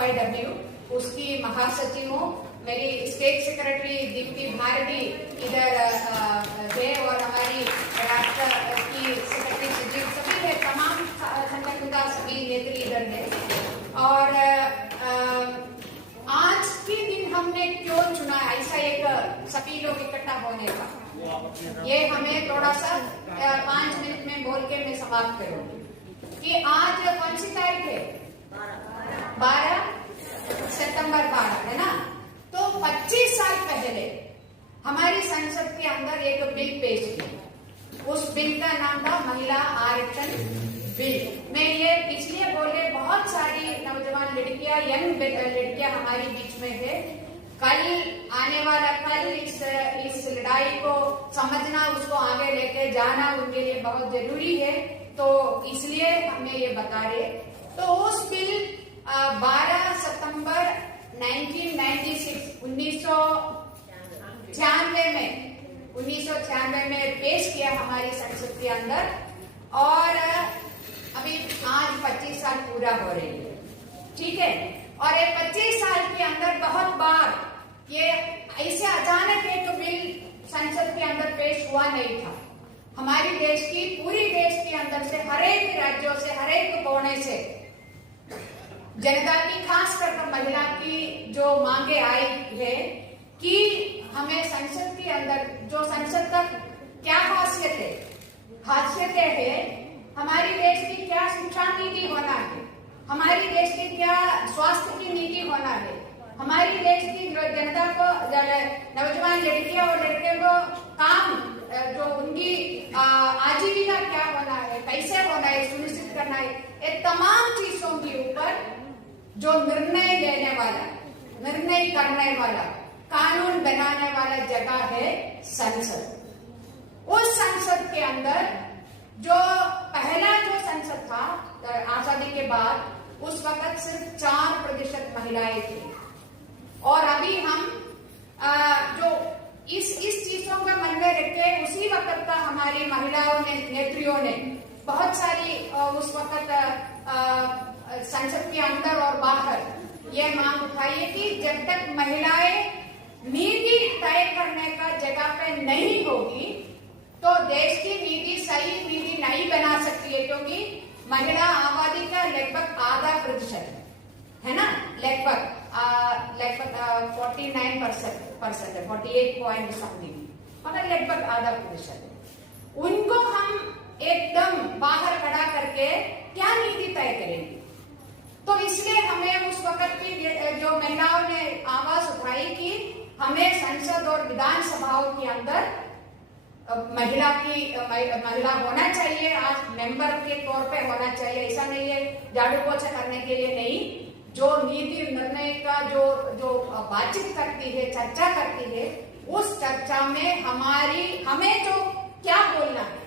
DFIW, उसकी महासचिव हूँ। मेरी स्टेट सेक्रेटरी दीप्ति भारती इधर है और हमारी राष्ट्र की सेक्रेटरी सचिव सभी है, तमाम संगठन का सभी नेत्री इधर है। और आज के दिन हमने क्यों चुना ऐसा एक सभी लोग इकट्ठा होने का, ये हमें थोड़ा सा 5 मिनट में बोल के मैं समाप्त करूंगी कि आज कौन सी तारीख है? 12 सितंबर 12 है ना। तो 25 साल पहले हमारी संसद के अंदर एक बिल पेश किया। उस बिल का नाम था महिला आरक्षण बिल। मैं ये इसलिए बोले, बहुत सारी नौजवान लड़कियां, यंग लड़कियां हमारी बीच में है। कल आने वाला कल इस लड़ाई को समझना, उसको आगे लेके जाना उनके लिए बहुत जरूरी है। तो इसलिए हमें ये बता रहे। तो उस बिल 12 सितंबर 1996 में पेश किया हमारी संसद के अंदर, और अभी आज 25 साल पूरा हो रही है, ठीक है। और ये 25 साल के अंदर बहुत बार ये ऐसे अचानक एक बिल संसद के अंदर पेश हुआ नहीं था। हमारी देश की पूरी देश के अंदर से, हर एक राज्यों से, हर एक कोने से जनता की, खासकर महिला की जो मांगे आई है कि हमें संसद के अंदर, जो संसद का क्या खासियतें है, हमारी देश की क्या शिक्षा नीति होना है, हमारी देश की क्या स्वास्थ्य की नीति होना है, हमारी देश की जनता को, नौजवान लड़कियां और लड़के को काम, जो उनकी आजीविका क्या होना है, कैसे होना है, सुनिश्चित करना है, ये तमाम चीजों के ऊपर जो निर्णय लेने वाला, निर्णय करने वाला, कानून बनाने वाला जगह है संसद। उस संसद के अंदर जो पहला जो संसद था आजादी के बाद, उस वक्त सिर्फ 4% महिलाएं थी। और अभी हम जो इस चीजों का मन में रखे, उसी वक्त का हमारी महिलाओं ने, नेत्रियों ने बहुत सारी उस वक्त संसद के अंदर और बाहर ये मांग उठाई है कि जब तक महिलाएं नीति तय करने का जगह पे नहीं होगी तो देश की नीति, सही नीति नहीं बना सकती है, क्योंकि महिला आबादी का लगभग आधा प्रतिशत है ना, लगभग 49% है, 48 पॉइंट समथिंग, मगर लगभग आधा प्रतिशत है। उनको हम एकदम बाहर खड़ा करके क्या नीति तय करेंगे? तो इसलिए हमें उस वक्त की जो महिलाओं ने आवाज उठाई कि हमें संसद और विधानसभाओं के अंदर महिला होना चाहिए। आज मेंबर के तौर पे होना चाहिए, ऐसा नहीं है झाड़ू पोछा करने के लिए नहीं, जो नीति निर्णय का जो बातचीत करती है, चर्चा करती है, उस चर्चा में हमें जो क्या बोलना है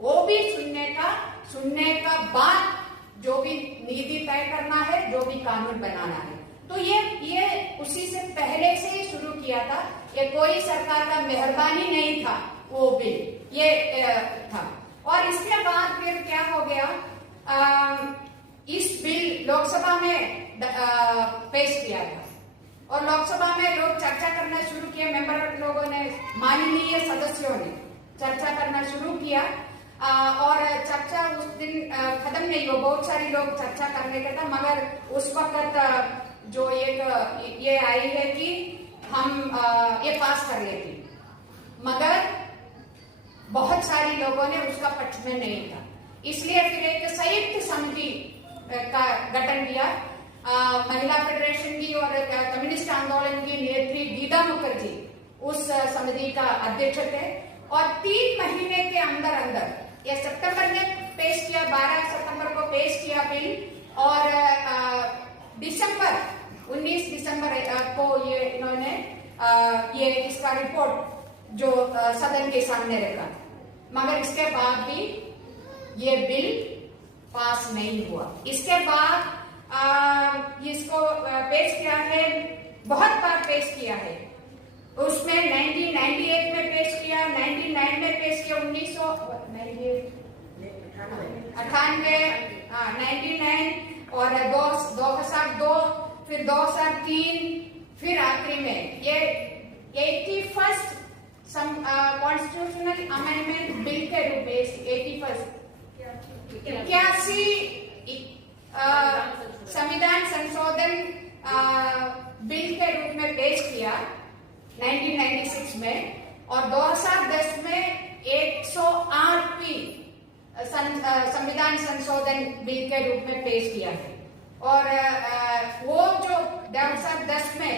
वो भी सुनने का बाद जो भी नीति तय करना है, जो भी कानून बनाना है। तो ये उसी से पहले से ही शुरू किया था। ये कोई सरकार का मेहरबानी नहीं था, वो बिल ये था। और इसके बाद फिर क्या हो गया, इस बिल लोकसभा में पेश किया था और लोकसभा में लोग चर्चा करना शुरू किया। मेंबर लोगों ने, माननीय सदस्यों ने चर्चा करना शुरू किया और चर्चा उस दिन खत्म नहीं हो, बहुत सारे लोग चर्चा करने का था, मगर उस वक्त जो ये आई है कि हम ये पास कर लेते, मगर बहुत सारे लोगों ने उसका पक्ष में नहीं था। इसलिए फिर एक संयुक्त समिति का गठन किया। महिला फेडरेशन की और कम्युनिस्ट आंदोलन की नेत्री गीता मुखर्जी उस समिति का अध्यक्ष थे और 3 महीने के अंदर ये सितंबर में पेश किया, 12 सितंबर को पेश किया बिल और 19 दिसंबर को ये इन्होंने ये इसका रिपोर्ट जो सदन के सामने रखा, मगर इसके बाद भी ये बिल पास नहीं हुआ। इसके बाद इसको पेश किया है, बहुत बार पेश किया है। उसमें 1998 में पेश किया, 99 में पेश किया, 1998 99 और 2002, फिर 2003, फिर आखिरी में ये 81st कॉन्स्टिट्यूशनल अमेंडमेंट बिल के रूप में 81 संविधान संशोधन बिल के रूप में पेश किया 1996 में, और 2010 में 108 संविधान संशोधन बिल के रूप में पेश किया है। और वो जो 2010 में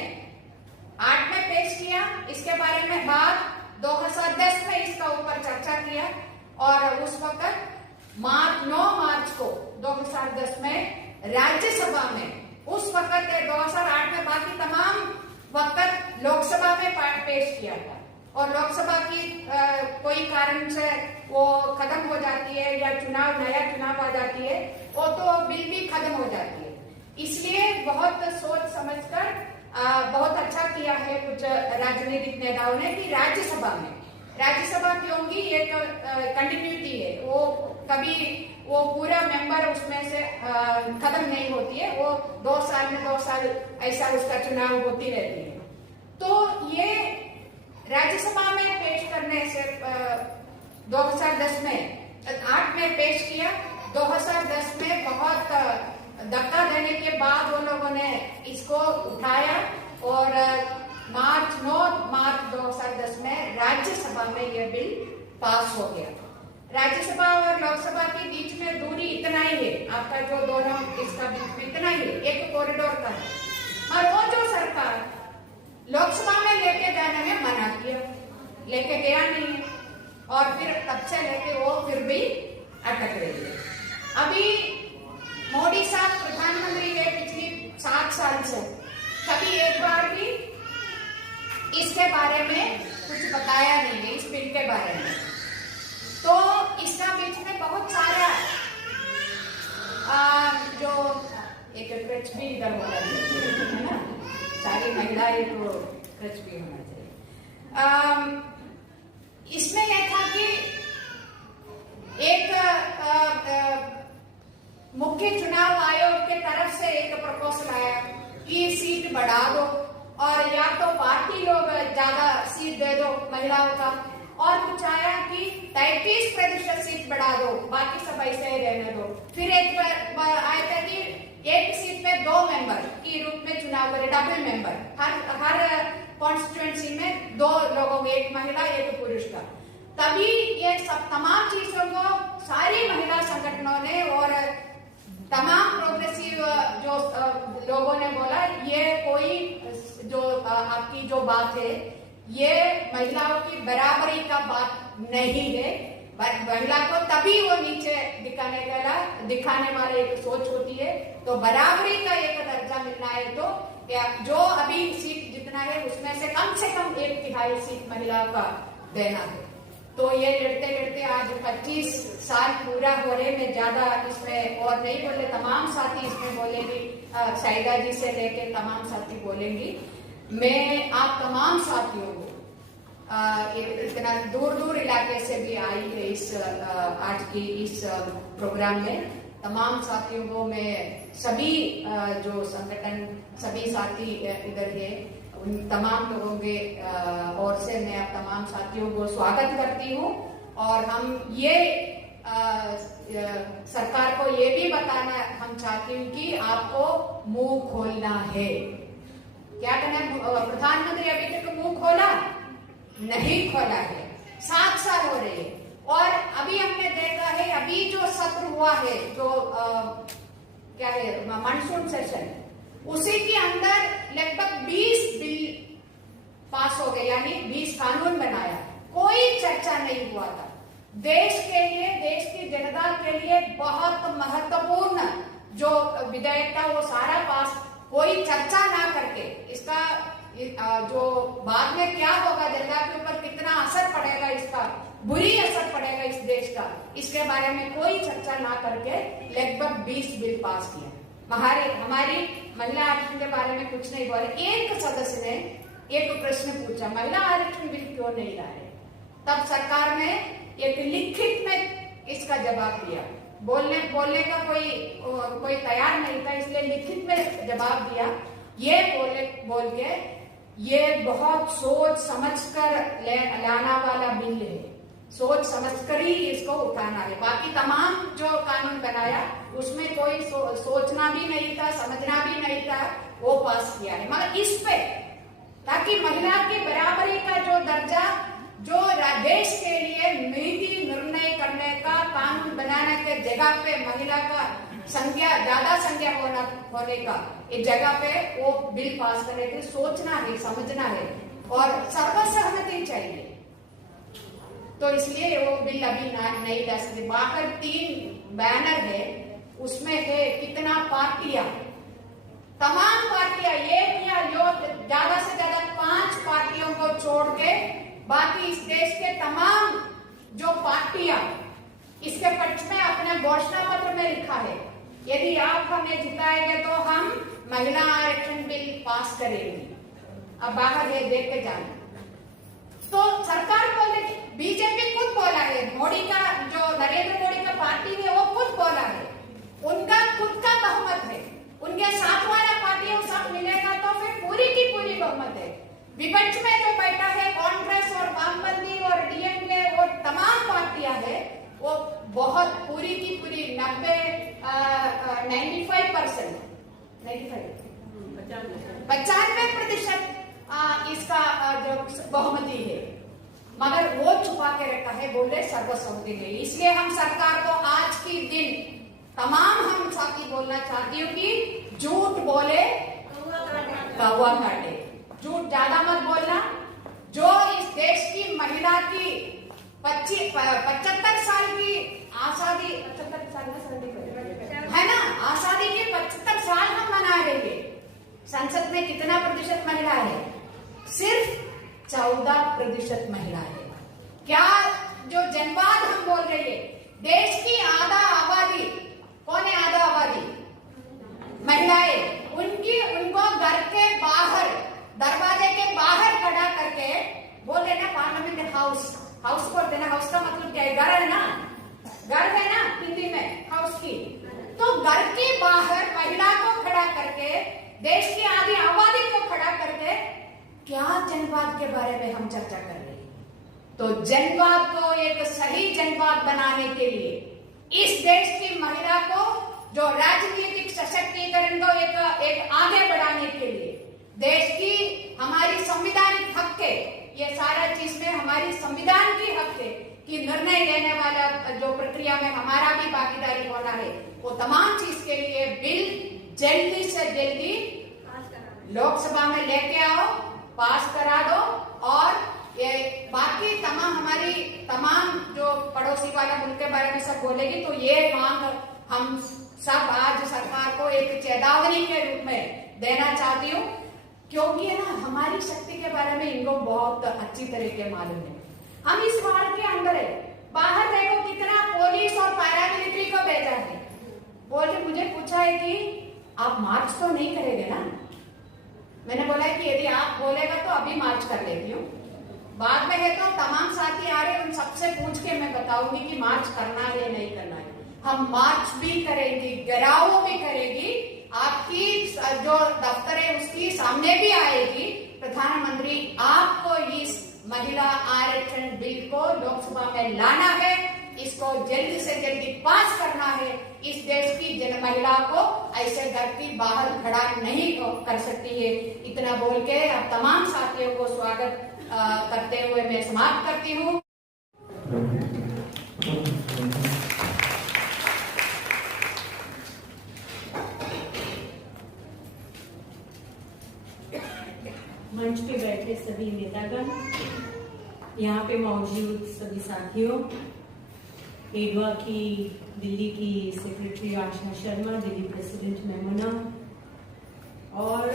8 में पेश किया, इसके बारे में बाद 2010 में इसका ऊपर चर्चा किया, और उस वक्त 9 मार्च को 2010 में राज्यसभा में, उस वक्त 2008 में बाकी तमाम वक्त लोकसभा में पेश किया था, और लोकसभा की कोई कारण से वो खत्म हो जाती है या नया चुनाव आ जाती है, वो तो बिल भी खत्म हो जाती है। इसलिए बहुत सोच समझकर बहुत अच्छा किया है कुछ राजनीतिक नेताओं ने कि राज्यसभा क्योंकि एक कंटिन्यूटी है, वो कभी वो पूरा मेंबर उसमें से खत्म नहीं होती है, वो 2 साल में 2 साल ऐसा उसका चुनाव होती रहती है। तो ये राज्यसभा में पेश करने से 2010 में 8 में पेश किया, 2010 में बहुत धक्का देने के बाद वो लोगों ने इसको उठाया, और 9 मार्च 2010 में राज्यसभा में यह बिल पास हो गया। राज्यसभा और लोकसभा के बीच में दूरी इतना ही है, आपका जो दोनों इसका बीच में इतना ही है, एक कॉरिडोर का है, और वो जो सरकार लोकसभा में लेके जाने में मना किया, लेके गया नहीं है, और फिर तब से लेके वो फिर भी अटक रही है। अभी मोदी साहब प्रधानमंत्री है पिछली 7 साल से, कभी एक बार भी इसके बारे में कुछ बताया नहीं है, इस बिल के बारे में। तो इसका बीच में बहुत सारा जो एक क्रच भी इधर होना चाहिए, है ना, सारी महिलाएं को क्रच भी होना चाहिए। इसमें यह था कि एक मुख्य चुनाव आयोग के तरफ से एक प्रपोजल आया कि सीट बढ़ा दो, और या तो पार्टी लोग ज्यादा सीट दे दो महिलाओं का, और कुछ आया कि 33% सीट बढ़ा दो, बाकी सब ऐसे ही रहने दो। फिर एक बार आया था कि एक सीट में 2 मेंबर के रूप में चुनाव करे, डबल मेंबर, हर कॉन्स्टिट्यूएंसी में 2 लोगों, एक महिला एक पुरुष का। तभी ये सब तमाम चीजों को सारी महिला संगठनों ने और तमाम प्रोग्रेसिव जो लोगों ने बोला, ये कोई जो आपकी जो बात है, ये महिलाओं की बराबरी का बात नहीं है। महिला को तभी वो नीचे दिखाने वाले एक सोच होती है। तो बराबरी का एक दर्जा मिलना है तो जो अभी सीट जितना है उसमें से कम 1/3 सीट महिलाओं का देना है। तो ये लड़ते लड़ते आज 25 साल पूरा होने में ज्यादा इसमें और नहीं बोले, तमाम साथी इसमें बोलेंगी, शाहिदा जी से लेके तमाम साथी बोलेंगी। मैं आप तमाम साथियों को इतना दूर दूर इलाके से भी आई है इस आज की इस प्रोग्राम में, तमाम साथियों को मैं सभी जो संगठन सभी साथी इधर है उन तमाम लोगों के ओर से मैं आप तमाम साथियों को स्वागत करती हूँ। और हम ये सरकार को ये भी बताना हम चाहती हूँ कि आपको मुंह खोलना है। क्या कहना है, प्रधानमंत्री अभी तक मुंह खोला नहीं खोला है, 7 साल हो रहे हैं। और अभी हमने देखा है, अभी जो सत्र हुआ है जो क्या है मानसून सेशन, उसी के अंदर लगभग 20 बिल पास हो गए, यानी 20 कानून बनाया, कोई चर्चा नहीं हुआ था। देश के लिए, देश की जनता के लिए बहुत महत्वपूर्ण जो विधेयक था वो सारा पास, कोई चर्चा ना करके इसका जो बाद में क्या होगा, जनता के ऊपर कितना असर पड़ेगा, इसका बुरी असर पड़ेगा इस देश का, इसके बारे में कोई चर्चा ना करके लगभग 20 बिल पास किया। हमारी महिला आरक्षण के बारे में कुछ नहीं बोले। एक सदस्य ने एक प्रश्न पूछा, महिला आरक्षण बिल क्यों नहीं ला रहे? तब सरकार ने एक लिखित में इसका जवाब दिया। बोलने का कोई तैयार नहीं था, इसलिए लिखित में जवाब दिया। ये बोल के ये बहुत सोच समझ कर लाना वाला बिल है, सोच समझ कर ही इसको उठाना है। बाकी तमाम जो कानून बनाया उसमें कोई सोचना भी नहीं था, समझना भी नहीं था, वो पास किया है। मगर इस पे ताकि महिला की बराबरी का जो दर्जा, जो देश के लिए नीति निर्णय करने का, कानून बनाने के जगह पे महिला का ज्यादा संख्या होने का एक जगह पे वो बिल पास करने के सोचना है, समझना है और सर्वसहमति चाहिए। तो इसलिए वो बिल अभी नहीं ला सकते। बाहर 3 बैनर है, उसमें है कितना पार्टियां, तमाम पार्टियां, एक या ज्यादा से ज्यादा 5 पार्टियों को छोड़ के बाकी इस देश के तमाम जो पार्टियां इसके पक्ष में अपने घोषणा पत्र में लिखा है, यदि आप हमें जिताएंगे तो हम महिला आरक्षण बिल पास करेंगे। अब बाहर है, देख के जाना। तो सरकार बोले, बीजेपी खुद बोला है, मोदी का जो नरेंद्र मोदी का पार्टी है वो खुद बोला है, उनका खुद का बहुमत है, उनके साथ वाला पार्टियों सब मिलेगा तो फिर पूरी की पूरी बहुमत है। विपक्ष में जो बैठा है कांग्रेस और वामपंथी और डीएमके और तमाम पार्टियां है, वो बहुत पूरी की पूरी 95% इसका जो बहुमति है, मगर वो छुपा के रखा है, बोले सर्वसम्मति है। इसलिए हम सरकार को आज की दिन तमाम हम साथी बोलना चाहती हूँ कि झूठ बोले कौवा काटे, झूठ ज्यादा मत बोलना। जो इस देश की महिला की 75 साल की आजादी, 75 साल है ना, आजादी के 75 साल हम मना रहे हैं। संसद में कितना प्रतिशत महिला है? सिर्फ 14% महिला है। क्या जो जनवाद हम बोल रहे हैं, देश की आधा आबादी, कौन है आधा आबादी? महिलाएं। उनको घर के बाहर, दरवाजे के बाहर खड़ा करके बोल रहे ना, पार्लियामेंट हाउस बोलते ना, हाउस का मतलब क्या है? घर है ना, घर है ना हिंदी में हाउस की। तो घर के बाहर महिला को खड़ा करके, देश की आधी आबादी को खड़ा करके क्या जनवाद के बारे में हम चर्चा कर रहे हैं? तो जनवाद को एक सही जनवाद बनाने के लिए, इस देश की महिला को जो राजनीतिक सशक्तिकरण को एक आगे बढ़ाने के लिए, देश की हमारी संवैधानिक हक है, ये सारा चीज में हमारी संविधान की हक है कि निर्णय लेने वाला जो प्रक्रिया में हमारा भी भागीदारी होना है, वो तमाम चीज के लिए बिल जल्दी से जल्दी लोकसभा में लेके आओ, पास करा दो। और ये बाकी हमारी तमाम जो पड़ोसी वाला मुल्क के बारे में सब बोलेगी, तो ये मांग हम सब आज सरकार को एक चेतावनी के रूप में देना चाहती हूँ, क्योंकि है ना, हमारी शक्ति के बारे में इनको बहुत अच्छी तरीके मालूम है। हम इस वार्ड के अंदर है, बाहर देखो कितना पुलिस और पैरामिलिट्री को भेजा है। बोले, मुझे पूछा है कि आप मार्च तो नहीं करेंगे ना? मैंने बोला है कि यदि आप बोलेगा तो अभी मार्च कर लेती हूँ, बाद में है तो तमाम साथी आ रहे, उन सबसे पूछ के मैं बताऊंगी कि मार्च करना है नहीं करना है। हम मार्च भी करेंगे, घेराव भी करेगी, आपकी जो दफ्तर है उसकी सामने भी आएगी। प्रधानमंत्री, आपको इस महिला आरक्षण बिल को लोकसभा में लाना है, इसको जल्दी से जल्दी पास करना है। इस देश की जन महिला को ऐसे घर की बाहर खड़ा नहीं कर सकती है। इतना बोल के अब तमाम साथियों को स्वागत करते हुए मैं समाप्त करती हूँ। मंच पे बैठे सभी नेतागण, यहाँ पे मौजूद सभी साथियों, एडवा की दिल्ली की सेक्रेटरी आशा शर्मा, दिल्ली प्रेसिडेंट मेमोना, और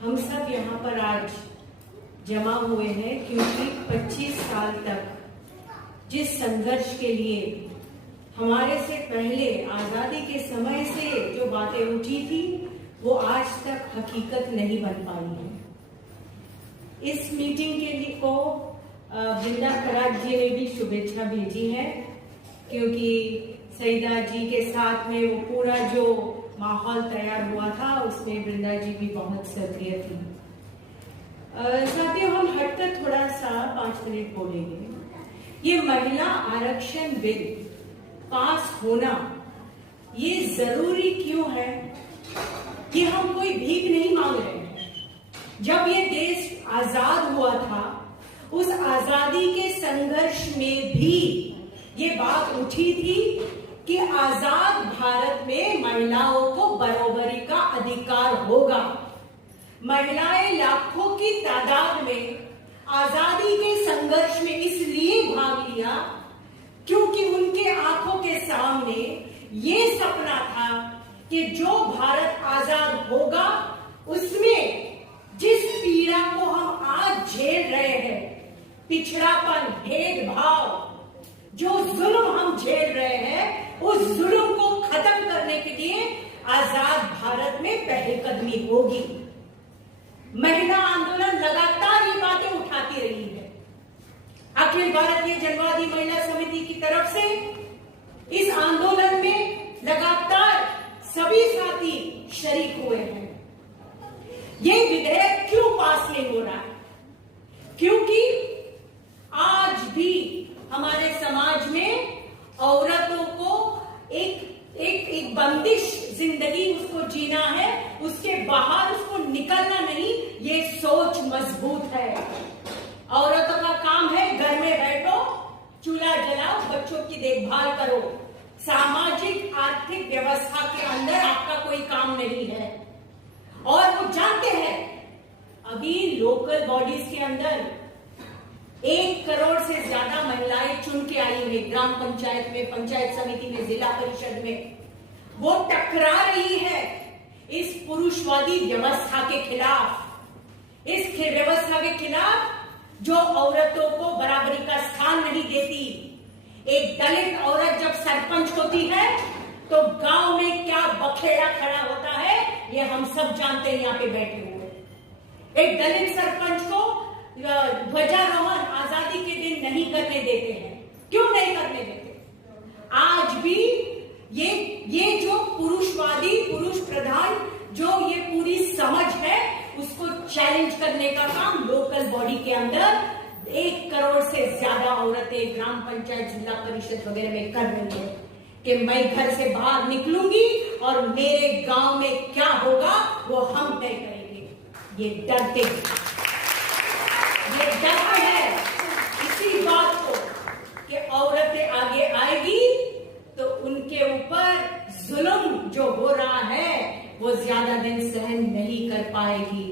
हम सब यहाँ पर आज जमा हुए हैं क्योंकि 25 साल तक जिस संघर्ष के लिए हमारे से पहले आज़ादी के समय से जो बातें उठी थी, वो आज तक हकीकत नहीं बन पाई है। इस मीटिंग के लिए को वृंदा खराट जी ने भी शुभेच्छा भेजी है, क्योंकि सईदा जी के साथ में वो पूरा जो माहौल तैयार हुआ था, उसमें वृंदा जी भी बहुत सक्रिय थी। साथियों, हम हटकर थोड़ा सा 5 मिनट बोलेंगे। ये महिला आरक्षण बिल पास होना ये जरूरी क्यों है? कि हम कोई भीख नहीं मांग रहे हैं। जब ये देश आजाद हुआ था, उस आजादी के संघर्ष में भी ये बात उठी थी कि आजाद भारत में महिलाओं को बराबरी का अधिकार होगा। महिलाएं लाखों की तादाद में आजादी के संघर्ष में इसलिए भाग लिया क्योंकि उनके आंखों के सामने ये सपना था कि जो भारत आजाद होगा उसमें जिस पीड़ा को हम आज झेल रहे हैं, पिछड़ापन, भेदभाव, जो जुल्म हम झेल रहे हैं, उस जुल्म को खत्म करने के लिए आजाद भारत में पहलकदमी होगी। महिला आंदोलन लगातार ये बातें उठाती रही है। अखिल भारतीय जनवादी महिला समिति की तरफ से इस आंदोलन में लगातार सभी साथी शरीक हुए हैं। ये विधेयक क्यों पास नहीं हो रहा है? क्योंकि आज भी हमारे समाज में औरतों को एक बंदिश जिंदगी उसको जीना है, उसके बाहर उसको निकलना नहीं, ये सोच मजबूत है। औरतों का काम है घर में बैठो, चूल्हा जलाओ, बच्चों की देखभाल करो। सामाजिक आर्थिक व्यवस्था के अंदर आपका कोई काम नहीं है। और वो जानते हैं अभी लोकल बॉडीज के अंदर 1 करोड़ से ज्यादा महिलाएं चुन के आई हुई, ग्राम पंचायत में, पंचायत समिति में, जिला परिषद में। वो टकरा रही है इस पुरुषवादी व्यवस्था के खिलाफ, इस व्यवस्था के खिलाफ जो औरतों को बराबरी का स्थान नहीं देती। एक दलित औरत जब सरपंच होती है तो गांव में क्या बखेड़ा खड़ा होता है, ये हम सब जानते हैं यहाँ पे बैठे हुए। एक दलित सरपंच को ध्वजारोहण आजादी के दिन नहीं करने देते हैं। क्यों नहीं करने देते? आज भी ये जो पुरुषवादी, पुरुष प्रधान जो ये पूरी समझ है, उसको चैलेंज करने का काम लोकल बॉडी के अंदर 1 करोड़ से ज्यादा औरतें ग्राम पंचायत, जिला परिषद वगैरह में कर रही है कि मैं घर से बाहर निकलूंगी और मेरे गांव में क्या होगा वो हम तय करेंगे। ये डरते हैं, ये डरते हैं इसी बात को कि औरतें आगे आएगी तो उनके ऊपर जुल्म जो हो रहा है वो ज्यादा दिन सहन नहीं कर पाएगी।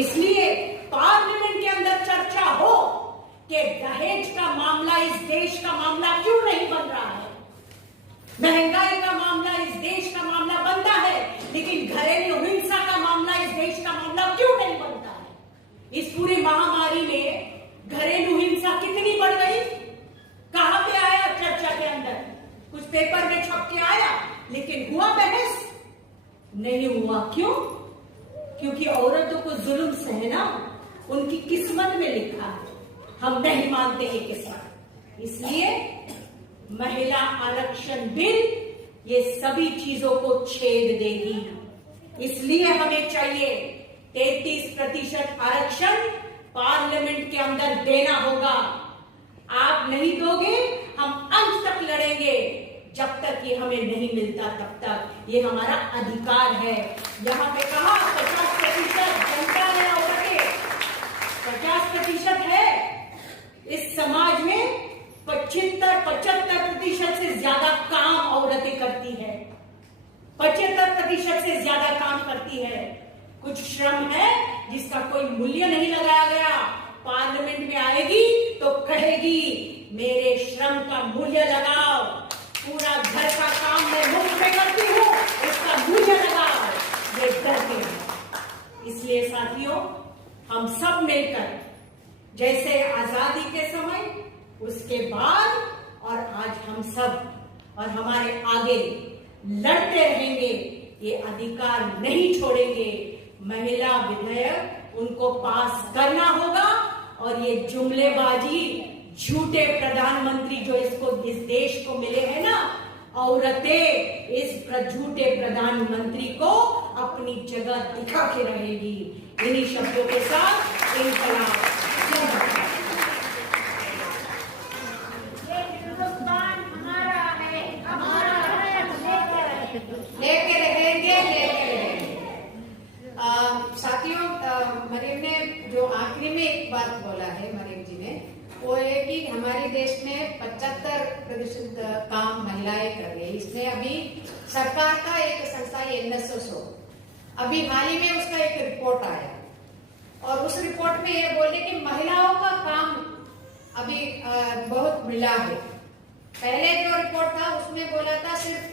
इसलिए पार्लियामेंट के अंदर चर्चा हो कि दहेज का मामला इस देश का मामला क्यों नहीं बन रहा है। महंगाई का मामला इस देश का मामला बनता है, लेकिन घरेलू हिंसा का मामला इस देश का मामला क्यों नहीं बनता है। इस पूरी महामारी में घरेलू हिंसा कितनी बढ़ गई, कहां पे आया चर्चा के अंदर? कुछ पेपर में छप के आया, लेकिन हुआ बहस नहीं हुआ। क्यों? क्योंकि औरतों को जुल्म सहना उनकी किस्मत में लिखा है। हम नहीं मानते ये किस्मत। इसलिए महिला आरक्षण बिल ये सभी चीजों को छेद देगी। इसलिए हमें चाहिए 33% आरक्षण पार्लियामेंट के अंदर देना होगा। आप नहीं दोगे, हम अंत तक लड़ेंगे। जब तक ये हमें नहीं मिलता तब तक ये हमारा अधिकार है। यहाँ पे कहा 50% जनता है, औरतें 50% है। इस समाज में 75% से ज्यादा काम औरतें करती है, 75% से ज्यादा काम करती है। कुछ श्रम है जिसका कोई मूल्य नहीं लगाया गया। पार्लियामेंट में आएगी तो कहेगी मेरे श्रम का मूल्य लगाओ, पूरा घर का काम मैं मुफ्त में करती हूँ, उसका मूल्य लगाओ। ये डरते हैं। इसलिए साथियों, हम सब मिलकर जैसे आजादी के समय, उसके बाद और आज हम सब और हमारे आगे लड़ते रहेंगे। ये अधिकार नहीं छोड़ेंगे। महिला विधेयक उनको पास करना होगा और ये जुमलेबाजी, झूठे प्रधानमंत्री जो इस देश को मिले हैं ना, औरतें इस झूठे प्रधानमंत्री को अपनी जगह दिखा के रहेगी। इन्हीं शब्दों के साथ इनकलाब लेके रहेंगे। साथियों, मरीम ने जो आखिरी में एक बात बोला है, मरीम जी ने, वो है कि हमारे देश में 75% काम महिलाएं कर रही है। इसमें अभी सरकार का एक संस्था है NSSO, अभी हाल ही में उसका एक रिपोर्ट आया और उस रिपोर्ट में ये बोले कि महिलाओं का काम अभी बहुत मिला है। पहले जो रिपोर्ट था उसमें बोला था सिर्फ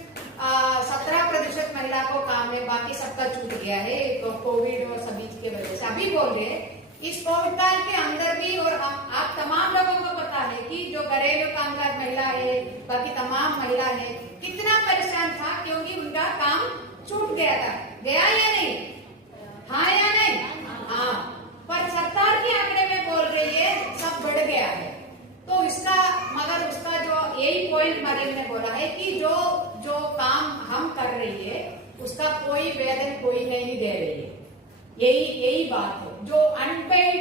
17% महिला को काम है, बाकी सबका छूट गया है तो कोविड और सभी की वजह से। अभी बोल रहे हैं इस कोविड काल के अंदर भी, और आप तमाम लोगों को पता है कि जो घरेलू कामगार महिला है, बाकी तमाम महिला है, कितना परेशान था क्योंकि उनका काम छूट गया था। गया या नहीं? हाँ या नहीं? हाँ। पर सरकार के आंकड़े में बोल रही है सब बढ़ गया है। तो इसका मगर उसका जो यही पॉइंट मरीम ने बोला है कि जो काम हम कर रही है उसका कोई वेतन कोई नहीं दे रही है। यही बात है। जो अनपेड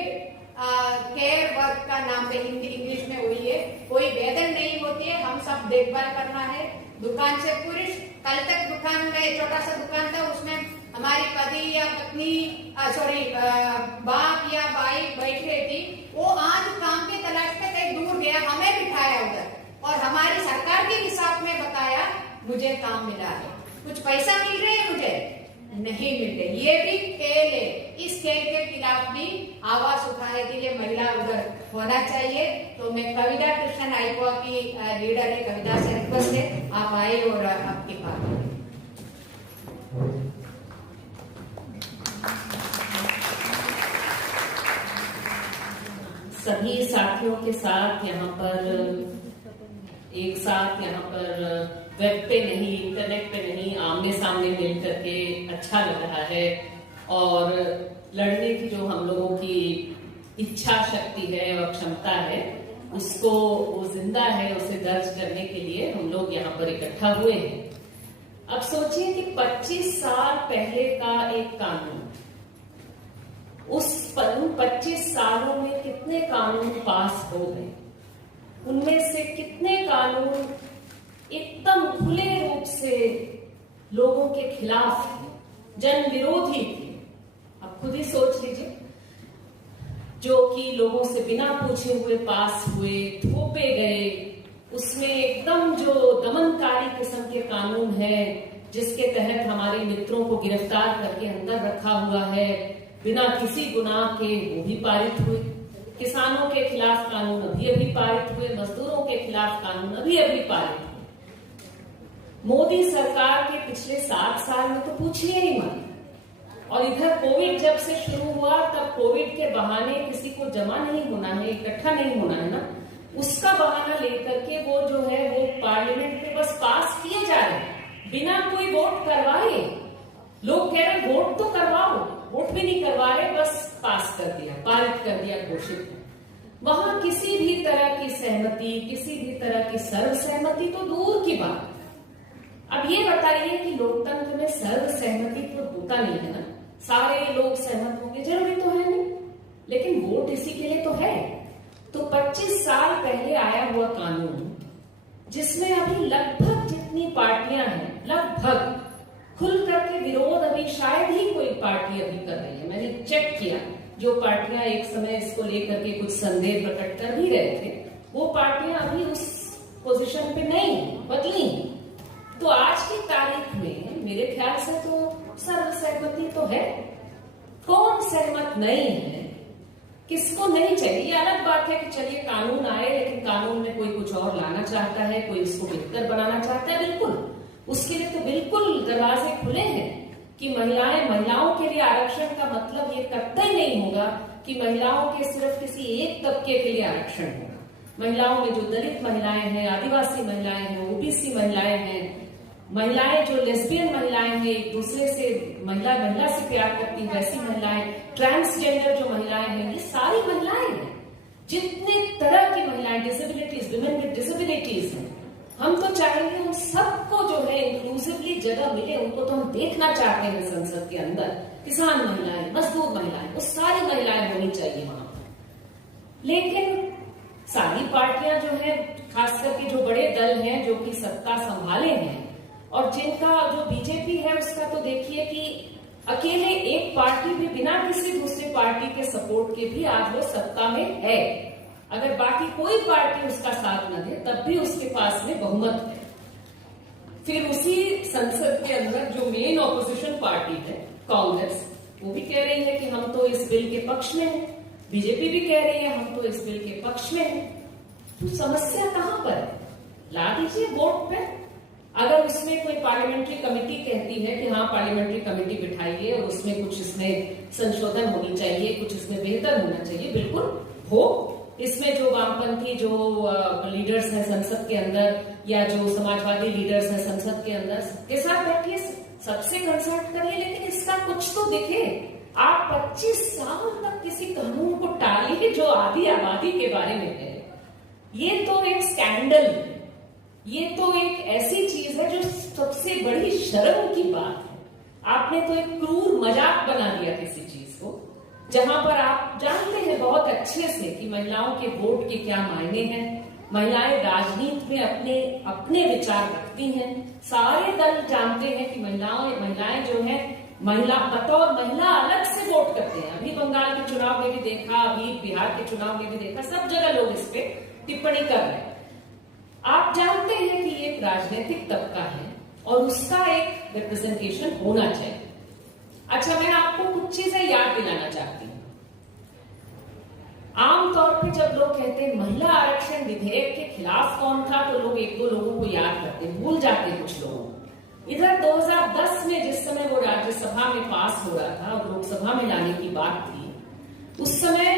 केयर वर्क का नाम पे हिंदी इंग्लिश में हुई है, कोई वेतन नहीं होती है, हम सब देखभाल करना है। दुकान से पुरुष, कल तक दुकान में छोटा सा दुकान था, उसमें हमारी पति या पत्नी बाप या भाई बैठ रही थी, वो आज काम की तलाश में कहीं दूर गया, हमें बिठाया उधर और हमारी सरकार के हिसाब में बताया मुझे काम मिला है। कुछ पैसा मिल रहे है, मुझे नहीं मिल रहे। ये भी खेल है। इस खेल के खिलाफ भी आवाज उठाने के लिए महिला उधर होना चाहिए। तो मैं कविता कृष्णन आईपा की लीडर है, कविता से रिक्वेस्ट है आप आए और आपकी बात। सभी साथियों के साथ यहाँ पर एक साथ यहाँ पर वेब पे नहीं, इंटरनेट पे नहीं, आमने सामने मिल करके अच्छा लग रहा है। और लड़ने की जो हम लोगों की इच्छा शक्ति है और क्षमता है, उसको वो जिंदा है, उसे दर्ज करने के लिए हम लोग यहाँ पर इकट्ठा हुए हैं। अब सोचिए कि 25 साल पहले का एक कानून, उस 25 सालों में कितने कानून पास हो गए, उनमें से कितने कानून एकदम खुले रूप से लोगों के खिलाफ थे, जन विरोधी थे। अब खुद ही सोच लीजिए, जो कि लोगों से बिना पूछे हुए पास हुए, थोपे गए, उसमें एकदम जो दमनकारी किस्म के कानून है, जिसके तहत हमारे मित्रों को गिरफ्तार करके अंदर रखा हुआ है बिना किसी गुनाह के, वो भी पारित हुए। किसानों के खिलाफ कानून अभी पारित हुए, मजदूरों के खिलाफ कानून अभी पारित हुए। मोदी सरकार के पिछले 7 साल में तो पूछिए ही मत। और इधर कोविड जब से शुरू हुआ, तब कोविड के बहाने किसी को जमा नहीं होना है, इकट्ठा नहीं होना है ना, उसका बहाना लेकर के वो जो है वो पार्लियामेंट में बस पास किए जा रहे हैं बिना कोई वोट करवाए। लोग कह रहे वोट तो करवाओ, वोट भी नहीं करवा रहे, बस पास कर दिया, पारित कर दिया, घोषित। वहां किसी भी तरह की सहमति, किसी भी तरह की सर्वसहमति तो दूर की बात। अब ये बताइए कि लोकतंत्र में सर्वसहमति तो होता नहीं है ना, सारे लोग सहमत होंगे, जरूरी तो है नहीं, लेकिन वोट इसी के लिए तो है। तो 25 साल पहले आया हुआ कानून, जिसमें अभी लगभग जितनी पार्टियां हैं, लगभग खुल करके विरोध अभी शायद ही कोई पार्टी अभी कर रही है। मैंने चेक किया, जो पार्टियां एक समय इसको लेकर के कुछ संदेह प्रकट कर भी रहे थे, वो पार्टियां अभी उस पोजीशन पे नहीं बदली। तो आज की तारीख में मेरे ख्याल से तो सर्वसहमति तो है। कौन सहमत नहीं है, किसको नहीं चाहिए? ये अलग बात है कि चलिए कानून आए, लेकिन कानून में कोई कुछ और लाना चाहता है, कोई इसको बेहतर बनाना चाहता है। बिल्कुल, उसके लिए तो बिल्कुल दरवाजे खुले हैं कि महिलाओं के लिए आरक्षण का मतलब ये कतई नहीं होगा कि महिलाओं के सिर्फ किसी एक तबके के लिए आरक्षण होगा। महिलाओं में जो दलित महिलाएं हैं, आदिवासी महिलाएं हैं, ओबीसी महिलाएं हैं, महिलाएं जो लेस्बियन महिलाएं हैं, एक दूसरे से महिला से प्यार करती है वैसी महिलाएं, ट्रांसजेंडर जो महिलाएं हैं, ये सारी महिलाएं हैं। जितने तरह की महिलाएं, डिसेबिलिटीज, विमेन विद डिसेबिलिटीज हैं, हम तो चाहेंगे उन सबको जो है इंक्लूसिवली जगह मिले, उनको तो हम देखना चाहते हैं संसद के अंदर। किसान महिलाएं, मजदूर महिलाएं, वो सारी महिलाएं होनी चाहिए वहां पर। लेकिन सारी पार्टियां जो है, खास करके जो बड़े दल हैं जो कि सत्ता संभाले हैं, और जिनका जो बीजेपी है उसका तो देखिए कि अकेले एक पार्टी भी बिना किसी दूसरी पार्टी के सपोर्ट के भी आज वो सत्ता में है। अगर बाकी कोई पार्टी उसका साथ न दे तब भी उसके पास में बहुमत है। फिर उसी संसद के अंदर जो मेन ऑपोजिशन पार्टी है कांग्रेस, वो भी कह रही है कि हम तो इस बिल के पक्ष में हैं। बीजेपी भी कह रही है हम तो इस बिल के पक्ष में हैं। तो समस्या कहां पर है? ला दीजिए वोट पे। अगर उसमें कोई पार्लियामेंट्री कमेटी कहती है कि हाँ पार्लियामेंट्री कमेटी बिठाइए और उसमें कुछ इसमें संशोधन होनी चाहिए, कुछ इसमें बेहतर होना चाहिए, बिल्कुल हो। इसमें जो वामपंथी जो लीडर्स हैं संसद के अंदर, या जो समाजवादी लीडर्स हैं संसद के अंदर, सबके साथ बैठिए, सबसे कंसल्ट करिए, लेकिन इसका कुछ तो दिखे। आप 25 साल तक किसी कानून को टालिए जो आधी आबादी के बारे में है। ये तो एक स्कैंडल है, ये तो एक ऐसी चीज है जो सबसे बड़ी शर्म की बात है। आपने तो एक क्रूर मजाक बना दिया किसी चीज को, जहां पर आप जानते हैं बहुत अच्छे से कि महिलाओं के वोट के क्या मायने हैं। महिलाएं राजनीति में अपने अपने विचार रखती हैं। सारे दल जानते हैं कि महिलाएं जो है बतौर महिला अलग से वोट करते हैं। अभी बंगाल के चुनाव में भी देखा, अभी बिहार के चुनाव में भी देखा, सब जगह लोग इस पे टिप्पणी कर रहे हैं। आप जानते हैं कि ये एक राजनीतिक तबका है और उसका एक रिप्रेजेंटेशन होना चाहिए। अच्छा, मैं आपको कुछ चीजें याद दिलाना चाहती हूँ। आमतौर पे जब लोग कहते हैं महिला आरक्षण विधेयक के खिलाफ कौन था, तो लोग एक दो लोगों को याद करते हैं, भूल जाते हैं कुछ लोगों। इधर 2010 में जिस समय वो राज्यसभा में पास हो रहा था और लोकसभा में लाने की बात थी, उस समय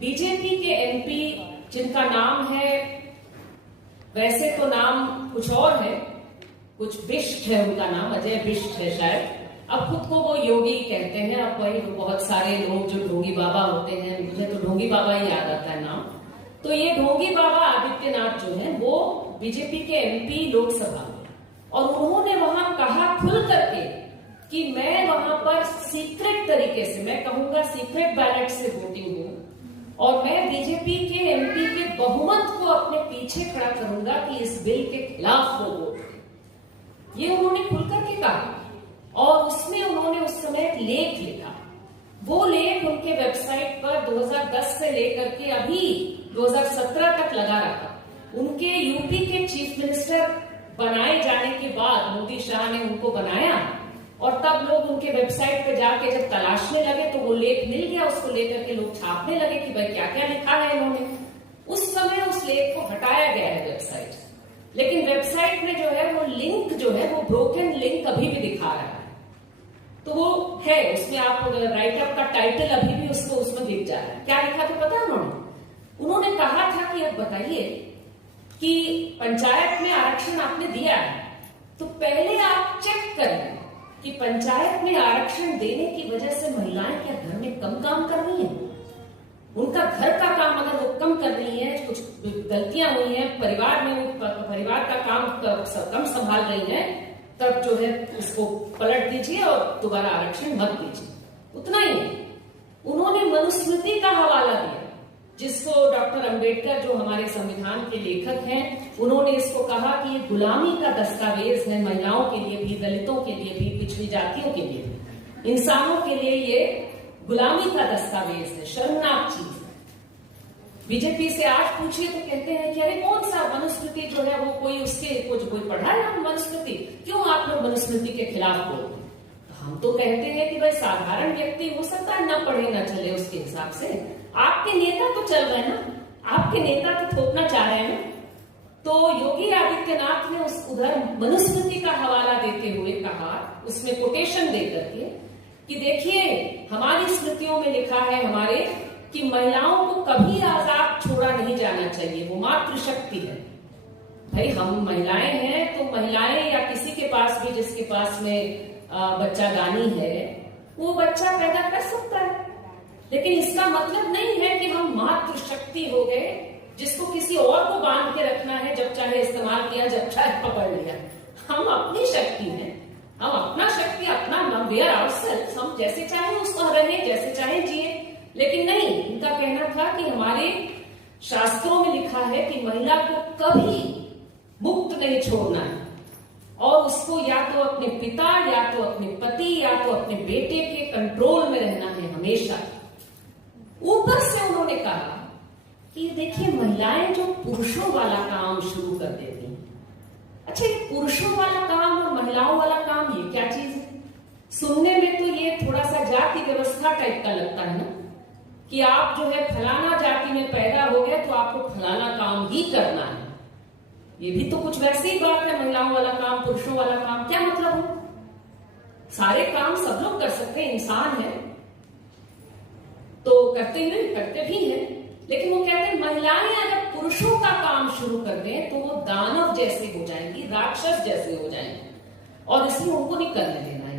बीजेपी के एमपी जिनका नाम है, वैसे तो नाम कुछ और है, कुछ बिष्ट है उनका नाम, अजय बिष्ट है शायद, अब खुद को वो योगी कहते हैं। अब वही बहुत सारे लोग जो ढोंगी बाबा होते हैं, मुझे तो ढोंगी बाबा ही याद आता है नाम। तो ये ढोंगी बाबा आदित्यनाथ जो है वो बीजेपी के एमपी लोकसभा में, और उन्होंने वहां कहा खुल करके कि मैं वहां पर सीक्रेट तरीके से, मैं कहूंगा सीक्रेट बैलेट से वोटिंग हूं, और मैं बीजेपी के एमपी के बहुमत को अपने पीछे खड़ा करूंगा कि इस बिल के खिलाफ वो वोट दें। ये उन्होंने खुलकर के कहा, और उसमें उन्होंने उस समय एक लेख लिखा। वो लेख उनके वेबसाइट पर 2010 से लेकर के अभी 2017 तक लगा रखा। उनके यूपी के चीफ मिनिस्टर बनाए जाने के बाद मोदी शाह ने उनको बनाया, और तब लोग उनके वेबसाइट पे जाके जब तलाशने लगे तो वो लेख मिल गया, उसको लेकर के लोग छापने लगे कि भाई क्या क्या लिखा है इन्होंने। उस समय उस लेख को हटाया गया है वेबसाइट, लेकिन वेबसाइट में जो है वो लिंक जो है वो ब्रोकन लिंक अभी भी दिखा रहा है। तो वो है उसमें, आप राइटअप का टाइटल अभी भी उसको उसमें दिख जा रहा है। क्या लिखा तो पता उन्होंने कहा था कि अब बताइए कि पंचायत में आरक्षण आपने दिया है, तो पहले आप चेक करें कि पंचायत में आरक्षण देने की वजह से महिलाएं क्या घर में कम काम कर रही हैं। उनका घर का काम अगर वो कम कर रही है, कुछ गलतियां हुई हैं परिवार में, परिवार का काम कम संभाल रही है, तब जो है उसको पलट दीजिए और दोबारा आरक्षण मत दीजिए। उतना ही उन्होंने मनुस्मृति का हवाला दिया, जिसको डॉक्टर अंबेडकर जो हमारे संविधान के लेखक हैं, उन्होंने इसको कहा कि ये गुलामी का दस्तावेज है, महिलाओं के लिए भी, दलितों के लिए भी, पिछड़ी जातियों के लिए भी, इंसानों के लिए ये गुलामी का दस्तावेज है, शर्मनाक चीज है। बीजेपी से आज पूछिए तो कहते हैं कि अरे कौन सा मनुस्मृति जो है वो कोई उसके कोई पढ़ा है मनुस्मृति, क्यों आप लोग मनुस्मृति के खिलाफ बोलते हैं। हम तो कहते हैं कि भाई साधारण व्यक्ति हो सकता है न पढ़े न चले उसके हिसाब से, आपके नेता तो चल रहे हैं ना, आपके नेता तो थोपना चाह रहे हैं। तो योगी आदित्यनाथ ने उधर मनुस्मृति का हवाला देते हुए कहा, उसमें कोटेशन देकर के कि देखिए हमारी स्मृतियों में लिखा है हमारे कि महिलाओं को कभी आजाद छोड़ा नहीं जाना चाहिए, वो मातृशक्ति है। भाई हम महिलाएं हैं तो महिलाएं या किसी के पास भी जिसके पास में बच्चा गानी है वो बच्चा पैदा कर सकता है, लेकिन इसका मतलब नहीं है कि हम मातृशक्ति हो गए जिसको किसी और को बांध के रखना है, जब चाहे इस्तेमाल किया, जब चाहे पकड़ लिया। हम अपनी शक्ति हैं, हम अपना शक्ति अपना वेयर आवरसेल्व्स, हम जैसे चाहे उसको रहें, जैसे चाहे जिए। लेकिन नहीं, इनका कहना था कि हमारे शास्त्रों में लिखा है कि महिला को कभी मुक्त नहीं छोड़ना है, और उसको या तो अपने पिता, या तो अपने पति, या तो अपने बेटे के कंट्रोल में रहना है हमेशा। ऊपर से उन्होंने कहा कि देखिए, महिलाएं जो पुरुषों वाला काम शुरू कर देती हैं। अच्छा, ये पुरुषों वाला काम और महिलाओं वाला काम, ये क्या चीज है? सुनने में तो ये थोड़ा सा जाति व्यवस्था टाइप का लगता है ना, कि आप जो है फलाना जाति में पैदा हो गए तो आपको फलाना काम ही करना है। ये भी तो कुछ वैसी ही बात है, महिलाओं वाला काम, पुरुषों वाला काम, क्या मतलब हो? सारे काम सब लोग कर सकते हैं, इंसान है तो करते ही नहीं, करते भी हैं। लेकिन वो कहते हैं महिलाएं अगर पुरुषों का काम शुरू कर दें तो वो दानव जैसे हो जाएंगी, राक्षस जैसे हो जाएंगी, और इसलिए उनको नहीं करने देना है।